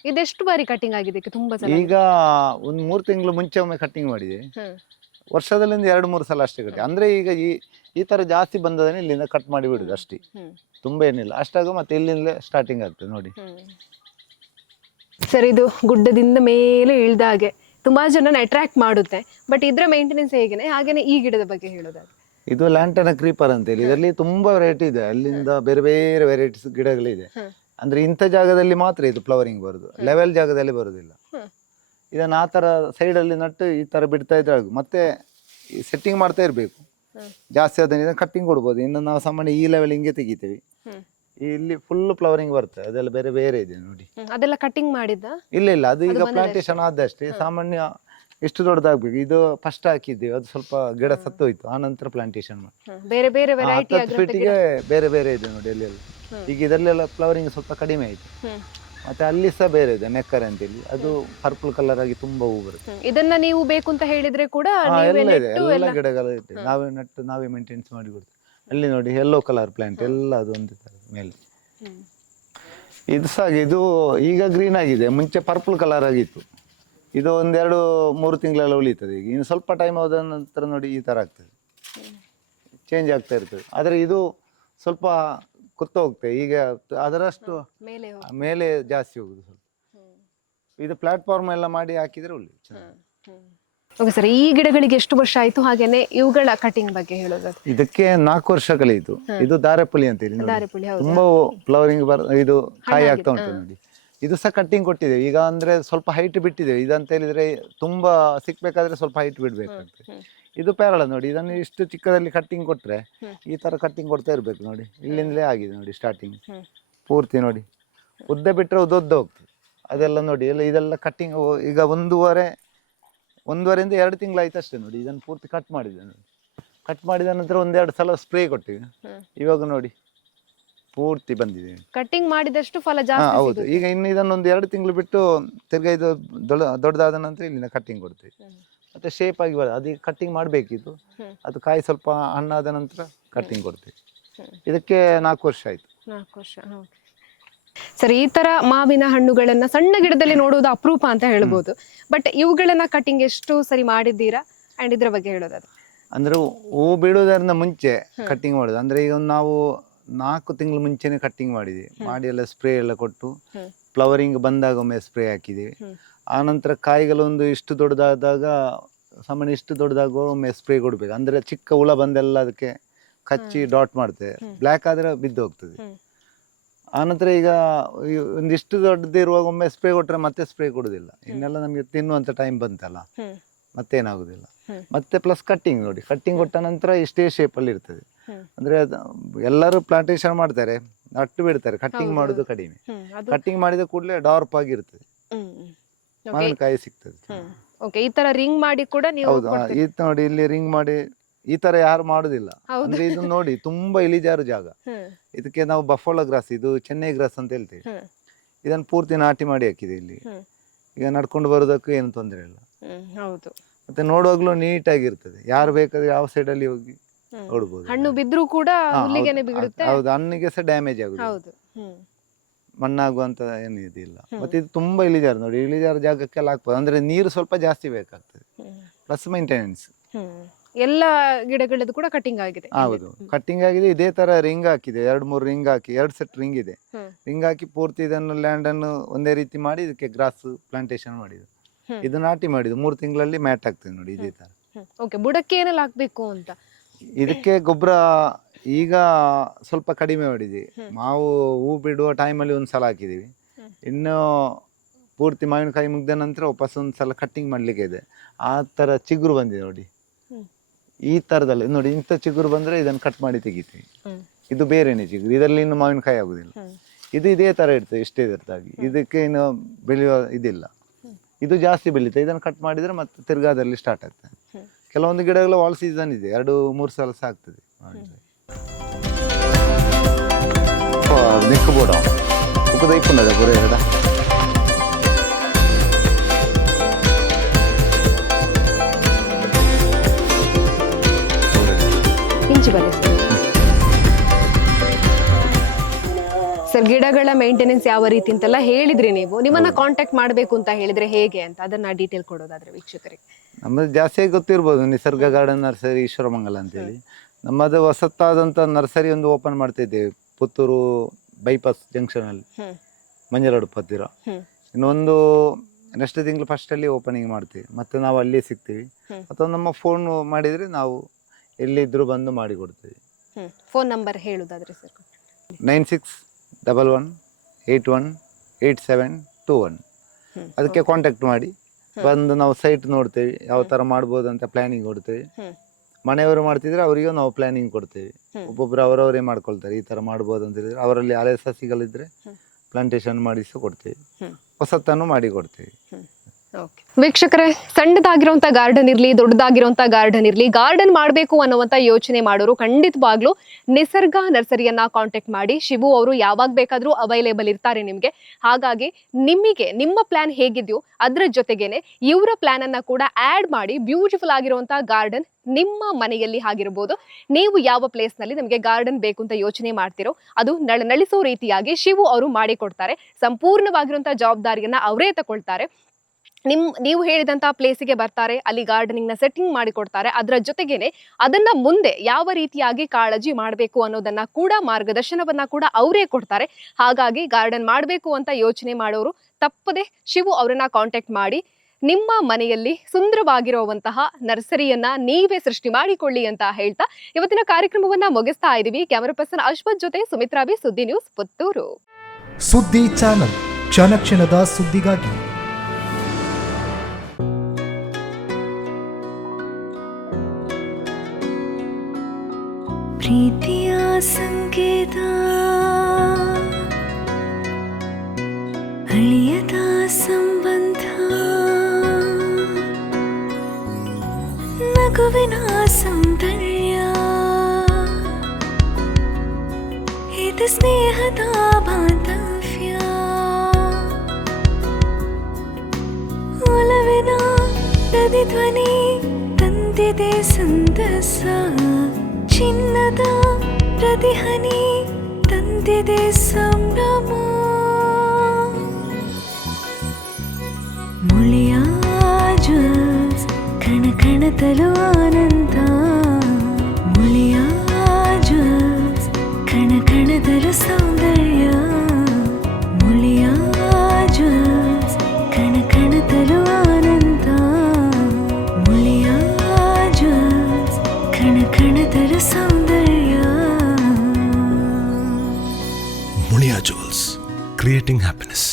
ಇದೆಷ್ಟು ಬಾರಿ ಕಟಿಂಗ್ ಆಗಿದೆ ತುಂಬಾ ಸಲ? ಈಗ ಒಂದು 3 ತಿಂಗಳು ಮುಂಚೆ ಒಮ್ಮೆ ಕಟ್ಟಿಂಗ್ ಮಾಡಿದೆ. ವರ್ಷದಲ್ಲಿ 2-3 ಸಲ ಅಷ್ಟೇ ಕಟ್ಟಿ. ಅಂದ್ರೆ ಈಗ ಈ ತರ ಜಾಸ್ತಿ ಬಂದದನ್ನ ಇಲ್ಲಿಂದ ಕಟ್ ಮಾಡಿ ಬಿಡುದು ಅಷ್ಟೇ, ತುಂಬಾ ಏನಿಲ್ಲ. ಅಷ್ಟಾಗ ಮತ್ತೆ ಇಲ್ಲಿಂದಲೇ ಸ್ಟಾರ್ಟಿಂಗ್ ಆಗ್ತದೆ ನೋಡಿ. ಸರ್, ಇದು ಗುಡ್ಡದಿಂದ ಮೇಲೆ ಇಳ್ದ ಹಾಗೆ ತುಂಬಾ ಜನನ ಅಟ್ರಾಕ್ಟ್ ಮಾಡುತ್ತೆ. ಬಟ್ ಇದ್ರ ಮೇಂಟೆನೆನ್ಸ್ ಹೇಗೇನೆ, ಹಾಗೇನೆ ಈ ಗಿಡದ ಬಗ್ಗೆ ಹೇಳೋದಾದ್ರೆ? ಇದು ಲ್ಯಾಂಟನ ಕ್ರೀಪರ್ ಅಂತೇಳಿ. ಇದರಲ್ಲಿ ತುಂಬಾ ವೆರೈಟಿ ಇದೆ. ಅಲ್ಲಿಂದ ಬೇರೆ ಬೇರೆ ವೆರೈಟೀಸ್ ಗಿಡಗಳಿದೆ. ಅಂದ್ರೆ ಇಂಥ ಜಾಗದಲ್ಲಿ ಮಾತ್ರ ಇದು ಫ್ಲವರಿಂಗ್ ಬರುದು, ಲೆವೆಲ್ ಜಾಗದಲ್ಲಿ ಬರುದಿಲ್ಲ. ಇದನ್ನ ಆ ತರ ಸೈಡ್ ಅಲ್ಲಿ ನಟ್ಟು ಈ ತರ ಬಿಡ್ತಾ ಇದ್ರೆ ಮತ್ತೆ ಸೆಟ್ಟಿಂಗ್ ಮಾಡ್ತಾ ಇರ್ಬೇಕು. ಜಾಸ್ತಿ ಆದ ಕಟ್ಟಿಂಗ್ ಕೊಡ್ಬೋದು. ಇನ್ನು ನಾವು ಸಾಮಾನ್ಯ ಈ ಲೆವೆಲ್ ಹಿಂಗೆ ತೆಗಿತೀವಿ, ಇಲ್ಲಿ ಫುಲ್ ಫ್ಲವರಿಂಗ್ ಬರ್ತದೆ. ಅದೆಲ್ಲ ಬೇರೆ ಬೇರೆ ಇದೆ ನೋಡಿ. ಅದೆಲ್ಲ ಕಟಿಂಗ್ ಮಾಡಿದ್ದ? ಇಲ್ಲ, ಅದು ಈಗ ಪ್ಲಾಂಟೇಶನ್ ಆದಷ್ಟೇ. ಸಾಮಾನ್ಯ ಎಷ್ಟು ದೊಡ್ಡದಾಗ್ಬೇಕು. ಇದು ಫಸ್ಟ್ ಹಾಕಿದ್ದೀವಿ, ಅದು ಸ್ವಲ್ಪ ಗಿಡ ಸತ್ತೋಯ್ತು, ಆ ನಂತರ ಪ್ಲಾಂಟೇಶನ್ ಮಾಡಿ ಬೇರೆ ಬೇರೆ ವೆರೈಟಿ ಫೀಟಿಗೆ ಬೇರೆ ಬೇರೆ ಇದೆ ನೋಡಿ. ಅಲ್ಲಿ ಈಗ ಇದರಲ್ಲೆಲ್ಲ ಫ್ಲವರಿಂಗ್ ಸ್ವಲ್ಪ ಕಡಿಮೆ ಆಯ್ತು. ಮತ್ತೆ ಅಲ್ಲಿ ಸಹ ಬೇರೆ ಇದೆ, ನೆಕ್ಕರ್ ಅಂತೇಳಿ. ಅದು ಪರ್ಪಲ್ ಕಲರ್ ಆಗಿ ತುಂಬಾ ಹೂ ಬರುತ್ತೆ. ಇದನ್ನ ನೀವು ಬೇಕು ಅಂತ ಹೇಳಿದ್ರೆ ಕೂಡ ಎಲ್ಲ ಇದೆ, ಎಲ್ಲ ಗಿಡಗಳು ಇದೆ. ನಾವೇ ನಟ್ಟು ನಾವೇ ಮೇಂಟೆನೆನ್ಸ್ ಮಾಡಿ ಕೊಡ್ತೀವಿ. ಅಲ್ಲಿ ನೋಡಿ ಯೆಲ್ಲೋ ಕಲರ್ ಪ್ಲಾಂಟ್ ಎಲ್ಲ ಅದು ಒಂದೇ ತರ ಮೇಲೆ. ಇದು ಸಹ ಇದು ಈಗ ಗ್ರೀನ್ ಆಗಿದೆ, ಮುಂಚೆ ಪರ್ಪಲ್ ಕಲರ್ ಆಗಿತ್ತು. ಇದು 1-2-3 ತಿಂಗಳೆಲ್ಲ ಉಳಿತದೆ. ಈಗ ಇನ್ನು ಸ್ವಲ್ಪ ಟೈಮ್ ಹೋದ ನಂತರ ನೋಡಿ ಈ ತರ ಆಗ್ತದೆ, ಚೇಂಜ್ ಆಗ್ತಾ ಇರ್ತದೆ. ಆದ್ರೆ ಇದು ಸ್ವಲ್ಪ ಕುತ್ತ ಹೋಗ್ತದೆ. ಈಗ ಅದರಷ್ಟು ಮೇಲೆ ಜಾಸ್ತಿ ಹೋಗುದು ಸ್ವಲ್ಪ. ಇದು ಪ್ಲಾಟ್ಫಾರ್ಮ್ ಎಲ್ಲ ಮಾಡಿ ಹಾಕಿದ್ರೆ ಒಳ್ಳೆ. ಓಕೆ ಸರ್, ಈ ಗಿಡಗಳಿಗೆ ಎಷ್ಟು ವರ್ಷ ಆಯ್ತು? ಹಾಗೇನೆ ಇವುಗಳ ಕಟಿಂಗ್ ಬಗ್ಗೆ ಹೇಳೋದಾದ್ರೆ? ಇದಕ್ಕೆ 4 ವರ್ಷ ಕಳೆಯಿತು. ಇದು ದಾರೆಪುಳಿ ಅಂತ ಹೇಳಿ, ತುಂಬಾ ಫ್ಲವರಿಂಗ್ ಇದು ಕಾಯಿ ಆಗ್ತಾ ಉಂಟು ನೋಡಿ. ಇದು ಸಹ ಕಟ್ಟಿಂಗ್ ಕೊಟ್ಟಿದೆ ಈಗ. ಅಂದ್ರೆ ಸ್ವಲ್ಪ ಹೈಟ್ ಬಿಟ್ಟಿದೆ. ಇದಂತ ಹೇಳಿದ್ರೆ ತುಂಬಾ ಸಿಕ್ಬೇಕಾದ್ರೆ ಸ್ವಲ್ಪ ಹೈಟ್ ಬಿಡ್ಬೇಕಂತೆ. ಇದು ಪ್ಯಾರಳ ನೋಡಿ. ಇದನ್ನು ಇಷ್ಟು ಚಿಕ್ಕದಲ್ಲಿ ಕಟ್ಟಿಂಗ್ ಕೊಟ್ರೆ ಈ ತರ ಕಟ್ಟಿಂಗ್ ಕೊಡ್ತಾ ಇರ್ಬೇಕು ನೋಡಿ. ಇಲ್ಲಿಂದಲೇ ಆಗಿದೆ ನೋಡಿ ಸ್ಟಾರ್ಟಿಂಗ್ ಪೂರ್ತಿ ನೋಡಿ. ಉದ್ದ ಬಿಟ್ರೆ ಉದ್ದ ಹೋಗ್ತದೆ ಅದೆಲ್ಲ ನೋಡಿ. ಎಲ್ಲ ಇದೆಲ್ಲ ಕಟ್ಟಿಂಗ್ ಈಗ 1-1.5 2 ತಿಂಗಳಾಯ್ತು ಅಷ್ಟೇ ನೋಡಿ. ಇದನ್ನು ಪೂರ್ತಿ ಕಟ್ ಮಾಡಿದೆ ನೋಡಿ. ಕಟ್ ಮಾಡಿದ ನಂತರ 1-2 ಸಲ ಸ್ಪ್ರೇ ಕೊಟ್ಟಿವಿ. ಇವಾಗ ನೋಡಿ ಪೂರ್ತಿ ಬಂದಿದೆ. ಕಟ್ಟಿಂಗ್ ಮಾಡಿದಷ್ಟು ಫಲ ಜಾಸ್ತಿ. ಹೌದು. ಈಗ ಇನ್ನು ಇದನ್ನೊಂದು 2 ತಿಂಗಳು ಬಿಟ್ಟು ತಿರ್ಗಾ ಇದು ದೊಡ್ಡದಾದ ನಂತರ ಇಲ್ಲಿಂದ ಕಟ್ಟಿಂಗ್ ಕೊಡ್ತೀವಿ. ಮತ್ತೆ ಶೇಪ್ ಆಗಿ ಬರ್ತದೆ. ಅದಕ್ಕೆ ಕಟ್ಟಿಂಗ್ ಮಾಡಬೇಕಿತ್ತು. ಅದು ಕಾಯಿ ಸ್ವಲ್ಪ ಹಣ್ಣಾದ ನಂತರ ಕಟ್ಟಿಂಗ್ ಕೊಡ್ತೀವಿ. ಇದಕ್ಕೆ 4 ವರ್ಷ ಆಯ್ತು. 4 ವರ್ಷ. ಸರ್, ಈ ತರ ಮಾವಿನ ಹಣ್ಣುಗಳನ್ನ ಸಣ್ಣ ಗಿಡದಲ್ಲಿ ನೋಡುವುದು ಅಪರೂಪ ಅಂತ ಹೇಳ್ಬೋದು. ಬಟ್ ಇವುಗಳನ್ನ ಕಟಿಂಗ್ ಎಷ್ಟು ಸರಿ ಮಾಡಿದ್ದೀರಾ ಅಂಡ್ ಇದ್ರ ಬಗ್ಗೆ ಹೇಳೋದಾದ್ರೆ? ಅಂದ್ರೆ ಹೂ ಬಿಡುವುದರಿಂದ ಮುಂಚೆ ಕಟ್ಟಿಂಗ್ ಮಾಡೋದು. ಅಂದ್ರೆ ಈಗ ನಾವು 4 ತಿಂಗಳು ಮುಂಚೆನೆ ಕಟ್ಟಿಂಗ್ ಮಾಡಿದ್ವಿ. ಮಾಡಿ ಎಲ್ಲ ಸ್ಪ್ರೇ ಎಲ್ಲ ಕೊಟ್ಟು ಫ್ಲವರಿಂಗ್ ಬಂದಾಗ ಒಮ್ಮೆ ಸ್ಪ್ರೇ ಹಾಕಿದ್ದೀವಿ. ಆ ನಂತರ ಕಾಯಿಗಳೊಂದು ಇಷ್ಟು ದೊಡ್ಡದಾದಾಗ ಸಾಮಾನ್ಯ ಇಷ್ಟು ದೊಡ್ಡದಾಗ ಒಮ್ಮೆ ಸ್ಪ್ರೇ ಕೊಡ್ಬೇಕು. ಅಂದ್ರೆ ಚಿಕ್ಕ ಹುಳ ಬಂದೆಲ್ಲ ಅದಕ್ಕೆ ಕಚ್ಚಿ ಡಾಟ್ ಮಾಡ್ತೇವೆ. ಬ್ಲ್ಯಾಕ್ ಆದ್ರೆ ಬಿದ್ದು ಹೋಗ್ತದೆ. ಆನಂತರ ಈಗ ಒಂದಿಷ್ಟು ದೊಡ್ಡದಿರುವಾಗ ಒಮ್ಮೆ ಸ್ಪ್ರೇ ಕೊಟ್ರೆ ಮತ್ತೆ ಸ್ಪ್ರೇ ಕೊಡುದಿಲ್ಲ. ಇನ್ನೆಲ್ಲ ನಮಗೆ ತಿನ್ನುವಂತ ಟೈಮ್ ಬಂತಲ್ಲ, ಮತ್ತೇನಾಗುದಿಲ್ಲ. ಮತ್ತೆ ಪ್ಲಸ್ ಕಟ್ಟಿಂಗ್ ನೋಡಿ. ಕಟ್ಟಿಂಗ್ ಕೊಟ್ಟ ನಂತರ ಇಷ್ಟೇ ಶೇಪ್ ಅಲ್ಲಿ ಇರ್ತದೆ. ಅಂದ್ರೆ ಎಲ್ಲರೂ ಪ್ಲಾಂಟೇಶನ್ ಮಾಡ್ತಾರೆ, ನಟ್ಟು ಬಿಡ್ತಾರೆ, ಕಟ್ಟಿಂಗ್ ಮಾಡುದು ಕಡಿಮೆ. ಕಟ್ಟಿಂಗ್ ಮಾಡಿದ ಕೂಡಲೇ ಡಾರ್ಪ್ ಆಗಿರ್ತದೆ, ಮಾವಿನಕಾಯಿ ಸಿಗ್ತದೆ. ಈ ತರ ರಿಂಗ್ ಮಾಡಿ ಕೂಡ ನೀವು? ಹೌದು. ಈ ನೋಡಿ ಇಲ್ಲಿ ರಿಂಗ್ ಮಾಡಿ ಈ ತರ ಯಾರು ಮಾಡುದಿಲ್ಲ. ಅಂದ್ರೆ ಇದು ನೋಡಿ ತುಂಬಾ ಇಳಿಜಾರು ಜಾಗ. ಇದಕ್ಕೆ ನಾವು ಬಫೋಲೋ ಗ್ರಾಸ್, ಇದು ಚೆನ್ನೈ ಗ್ರಾಸ್ ಅಂತ ಹೇಳ್ತೇವೆ. ಇದನ್ನು ಪೂರ್ತಿ ನಾಟಿ ಮಾಡಿ ಹಾಕಿದೆ ಇಲ್ಲಿ. ಈಗ ನಡ್ಕೊಂಡು ಬರೋದಕ್ಕೂ ಏನು ತೊಂದರೆ ಇಲ್ಲ. ಮತ್ತೆ ನೋಡುವಾಗ್ಲೂ ನೀಟ್ ಆಗಿರ್ತದೆ. ಯಾರು ಬೇಕಾದ್ರೆ ಯಾವ ಸೈಡ್ ಅಲ್ಲಿ ಹೋಗಿ ನೋಡ್ಬೋದು. ಹಣ್ಣು ಬಿದ್ರೂ ಕೂಡ ಹಾ, ಹುಲ್ಲಿಗೆನೆ ಹೌದು. ಬೀಳುತ್ತೆ. ಹೌದು, ಹಣ್ಣಿಗೆ ಸಹ ಡ್ಯಾಮೇಜ್ ಆಗುದು, ಹೌದು. ಹ್ಮ್. ಮಣ್ಣಾಗುವಂತ ಏನು ಇದಿಲ್ಲ. ಮತ್ತೆ ಇದು ತುಂಬಾ ಇಳಿಜಾರು ನೋಡಿ, ಇಳಿಜಾರು ಜಾಗಕ್ಕೆಲ್ಲ ಹಾಕ್ಬೋದು. ಅಂದ್ರೆ ನೀರು ಸ್ವಲ್ಪ ಜಾಸ್ತಿ ಬೇಕಾಗ್ತದೆ, ಹ್ಮ್. Plus maintenance. ಹ್ಮ್. ಎಲ್ಲ ಗಿಡಗಳದ್ದು ಕೂಡ ಕಟಿಂಗ್ ಆಗಿದೆ. ಹೌದು, ಕಟ್ಟಿಂಗ್ ಆಗಿದೆ. ಇದೇ ತರ ರಿಂಗ್ ಹಾಕಿದೆ, 2-3 ರಿಂಗ್ ಹಾಕಿ, 2 ಸೆಟ್ ರಿಂಗ್ ಇದೆ. ಹ್ಮ್. ರಿಂಗ್ ಹಾಕಿ ಪೂರ್ತಿ ಇದನ್ನು ಲ್ಯಾಂಡ್ ಅನ್ನು ಒಂದೇ ರೀತಿ ಮಾಡಿ ಇದಕ್ಕೆ ಗ್ರಾಸ್ ಪ್ಲಾಂಟೇಶನ್ ಮಾಡಿದ್ದು. ಇದು ನಾಟಿ ಮಾಡಿದ್ದು 3 ತಿಂಗಳಲ್ಲಿ ಮ್ಯಾಟ್ ಆಗ್ತದೆ ನೋಡಿ, ಇದೇ ತರ. ಓಕೆ, ಬುಡಕ್ಕೆ ಏನೆಲ್ಲ ಹಾಕ್ಬೇಕು ಅಂತ? ಇದಕ್ಕೆ ಗೊಬ್ಬರ ಈಗ ಸ್ವಲ್ಪ ಕಡಿಮೆ ಮಾಡಿದ್ವಿ. ಮಾವು ಹೂ ಬಿಡುವ ಟೈಮಲ್ಲಿ ಒಂದ್ಸಲ ಹಾಕಿದೀವಿ. ಇನ್ನು ಪೂರ್ತಿ ಮಾವಿನಕಾಯಿ ಮುಗ್ದ ನಂತರ ವಾಪಸ್ ಒಂದ್ಸಲ ಕಟ್ಟಿಂಗ್ ಮಾಡ್ಲಿಕ್ಕೆ ಇದೆ. ಆ ತರ ಚಿಗುರು ಬಂದಿದೆ ನೋಡಿ, ಈ ತರದಲ್ಲಿ ನೋಡಿ. ಇಂಥ ಚಿಗುರು ಬಂದ್ರೆ ಇದನ್ನು ಕಟ್ ಮಾಡಿ ತೆಗಿತೀವಿ. ಇದು ಬೇರೆನೆ ಚಿಗುರು, ಇದರಲ್ಲಿ ಇನ್ನು ಮಾವಿನಕಾಯಿ ಆಗುದಿಲ್ಲ. ಇದು ಇದೇ ತರ ಇರ್ತದೆ, ಇಷ್ಟೇ ಇರ್ತದೆ. ಇದಕ್ಕೆ ಇನ್ನು ಬೆಳೆಯುವ ಇದಿಲ್ಲ. ಇದು ಜಾಸ್ತಿ ಬೆಳೀತದೆ. ಇದನ್ನು ಕಟ್ ಮಾಡಿದ್ರೆ ಮತ್ತೆ ತಿರ್ಗಾದಲ್ಲಿ ಸ್ಟಾರ್ಟ್ ಆಗ್ತದೆ. ಕೆಲವೊಂದು ಗಿಡಗಳು ಆಲ್ ಸೀಸನ್ ಇದೆ, 2-3 ಸಲ ಸಹ ಆಗ್ತದೆ. ನಿಕ್ಕಬೋಡ ಉಪದೈಪುಂಡದ ಪುರೇ ಗಿಡ ಇಂಚು ಬನ್ನಿ ಸರ್. ಗಿಡಗಳ ಮೇಂಟೆನೆನ್ಸ್ ಯಾವ ರೀತಿ ಅಂತೆಲ್ಲ ಹೇಳಿದ್ರಿ ನೀವು. ನಿಮ್ಮನ್ನ ಕಾಂಟ್ಯಾಕ್ಟ್ ಮಾಡಬೇಕು ಅಂತ ಹೇಳಿದ್ರೆ ಹೇಗೆ ಅಂತ ಅದನ್ನ ಡೀಟೇಲ್ ಕೊಡೋದಾದ್ರೆ ವೀಕ್ಷಕರಿಗೆ. ನಮ್ಮದು ಜಾಸ್ತಿ ಗೊತ್ತಿರ್ಬೋದು, ನಿಸರ್ಗ ಗಾರ್ಡನ್ ನರ್ಸರಿ ಈಶ್ವರಮಂಗಲ ಅಂತೇಳಿ. ನಮ್ಮದು ಹೊಸತಾದಂಥ ನರ್ಸರಿ ಒಂದು ಓಪನ್ ಮಾಡ್ತಿದ್ದೇವೆ ಪುತ್ತೂರು ಬೈಪಾಸ್ ಜಂಕ್ಷನ್ ಅಲ್ಲಿ, ಮಂಜರಡುಪ್ಪು ಹತ್ತಿರ. ಇನ್ನೊಂದು ನೆಕ್ಸ್ಟ್ ತಿಂಗಳು ಫಸ್ಟಲ್ಲಿ ಓಪನಿಂಗ್ ಮಾಡ್ತೀವಿ. ಮತ್ತೆ ನಾವು ಅಲ್ಲಿ ಸಿಗ್ತೀವಿ, ಅಥವಾ ನಮ್ಮ ಫೋನ್ ಮಾಡಿದರೆ ನಾವು ಎಲ್ಲಿದ್ದರೂ ಬಂದು ಮಾಡಿಕೊಡ್ತೀವಿ. ಫೋನ್ ನಂಬರ್ ಹೇಳುದಾದ್ರೆ ಸರ್? 9611818721. ಅದಕ್ಕೆ ಕಾಂಟ್ಯಾಕ್ಟ್ ಮಾಡಿ ಬಂದು ನಾವು ಸೈಟ್ ನೋಡ್ತೇವೆ, ಯಾವ ಥರ ಮಾಡ್ಬೋದು ಅಂತ ಪ್ಲ್ಯಾನಿಂಗ್ ಕೊಡ್ತೇವೆ. ಮನೆಯವರು ಮಾಡ್ತಿದ್ರೆ ಅವರಿಗೂ ನಾವು ಪ್ಲ್ಯಾನಿಂಗ್ ಕೊಡ್ತೇವೆ. ಒಬ್ಬೊಬ್ಬರು ಅವರವರೇ ಮಾಡ್ಕೊಳ್ತಾರೆ, ಈ ಥರ ಮಾಡ್ಬೋದು ಅಂತ ಹೇಳಿದ್ರೆ. ಅವರಲ್ಲಿ ಹಳೆ ಸಸಿಗಳಿದ್ರೆ ಪ್ಲಾಂಟೇಶನ್ ಮಾಡಿಸಿ ಕೊಡ್ತೇವೆ, ಹೊಸತನ್ನು ಮಾಡಿ ಕೊಡ್ತೇವೆ. ವೀಕ್ಷಕರೇ, ಸಣ್ಣದಾಗಿರುವಂತ ಗಾರ್ಡನ್ ಇರ್ಲಿ, ದೊಡ್ಡದಾಗಿರುವಂತ ಗಾರ್ಡನ್ ಇರ್ಲಿ, ಗಾರ್ಡನ್ ಮಾಡಬೇಕು ಅನ್ನುವಂತ ಯೋಚನೆ ಮಾಡೋರು ಖಂಡಿತವಾಗ್ಲೂ ನಿಸರ್ಗ ನರ್ಸರಿಯನ್ನ ಕಾಂಟ್ಯಾಕ್ಟ್ ಮಾಡಿ. ಶಿವು ಅವರು ಯಾವಾಗ ಬೇಕಾದ್ರೂ ಅವೈಲೇಬಲ್ ಇರ್ತಾರೆ ನಿಮ್ಗೆ. ಹಾಗಾಗಿ ನಿಮಗೆ ನಿಮ್ಮ ಪ್ಲಾನ್ ಹೇಗಿದೆಯೋ ಅದ್ರ ಜೊತೆಗೇನೆ ಇವರ ಪ್ಲಾನ್ ಅನ್ನ ಕೂಡ ಆಡ್ ಮಾಡಿ ಬ್ಯೂಟಿಫುಲ್ ಆಗಿರುವಂತ ಗಾರ್ಡನ್ ನಿಮ್ಮ ಮನೆಯಲ್ಲಿ ಆಗಿರ್ಬೋದು. ನೀವು ಯಾವ ಪ್ಲೇಸ್ ನಲ್ಲಿ ನಮಗೆ ಗಾರ್ಡನ್ ಬೇಕು ಅಂತ ಯೋಚನೆ ಮಾಡ್ತಿರೋ ಅದು ನಳಿಸೋ ರೀತಿಯಾಗಿ ಶಿವು ಅವರು ಮಾಡಿಕೊಡ್ತಾರೆ. ಸಂಪೂರ್ಣವಾಗಿರುವಂತಹ ಜವಾಬ್ದಾರಿಯನ್ನ ಅವರೇ ತಗೊಳ್ತಾರೆ. ನೀವು ಹೇಳಿದಂತ ಪ್ಲೇಸಿಗೆ ಬರ್ತಾರೆ, ಅಲ್ಲಿ ಗಾರ್ಡನಿಂಗ್ ನ ಸೆಟ್ಟಿಂಗ್ ಮಾಡಿ ಕೊಡ್ತಾರೆ. ಅದರ ಜೊತೆಗೇನೆ ಅದನ್ನ ಮುಂದೆ ಯಾವ ರೀತಿಯಾಗಿ ಕಾಳಜಿ ಮಾಡಬೇಕು ಅನ್ನೋದನ್ನ ಕೂಡ, ಮಾರ್ಗದರ್ಶನವನ್ನ ಕೂಡ ಅವರೇ ಕೊಡ್ತಾರೆ. ಹಾಗಾಗಿ ಗಾರ್ಡನ್ ಮಾಡಬೇಕು ಅಂತ ಯೋಚನೆ ಮಾಡೋರು ತಪ್ಪದೆ ಶಿವು ಅವರನ್ನ ಕಾಂಟ್ಯಾಕ್ಟ್ ಮಾಡಿ ನಿಮ್ಮ ಮನೆಯಲ್ಲಿ ಸುಂದರವಾಗಿರುವಂತಹ ನರ್ಸರಿಯನ್ನ ನೀವೇ ಸೃಷ್ಟಿ ಮಾಡಿಕೊಳ್ಳಿ ಅಂತ ಹೇಳ್ತಾ ಇವತ್ತಿನ ಕಾರ್ಯಕ್ರಮವನ್ನ ಮುಗಿಸ್ತಾ ಇದೀವಿ. ಕ್ಯಾಮರಾ ಪರ್ಸನ್ ಅಶ್ವಥ್ ಜೊತೆ ಸುಮಿತ್ರಾ ಬಿ, ಸುದ್ದಿ ನ್ಯೂಸ್, ಪುತ್ತೂರು. ಸುದ್ದಿ ಚಾನಲ್, ಕ್ಷಣ ಕ್ಷಣದ ಸುದ್ದಿಗಾಗಿ. ಪ್ರೀತಿಯ ಸಂಕೇತ, ಅಳಿಯದ ಸಂಬಂಧ, ನಗುವಿನ ಸೌಂದರ್ಯ, ಇದು ಸ್ನೇಹದ ಬಾಂಧವ್ಯ, ಒಲವಿನ ಪ್ರತಿಧ್ವನಿ ತಂದಿದೆ ಸಂತಸ, ಚಿನ್ನದ ಪ್ರತಿಹನಿ ತಂದಿದೆ ಸಂಭ್ರಮ, ಮುಳಿಯ ಜ್ವಲ್ಸ್ ಕಣ ಕಣದಲು ಆನಂದ, ಮುಳಿಯ ಜ್ವಲ್ಸ್ ಕಣ ಕಣದಲು ಸೌಂದರ್ಯ, ಮುಳಿಯ ಜ್ವಲ್ಸ್ ಕಣ ಕಣದಲು ಆನಂದ, ಮುಳಿಯ ಜ್ವಲ್ಸ್ ಕಣ ಕಣದಲು ಸೌಂದರ್ಯ. Muliya jewels, creating happiness.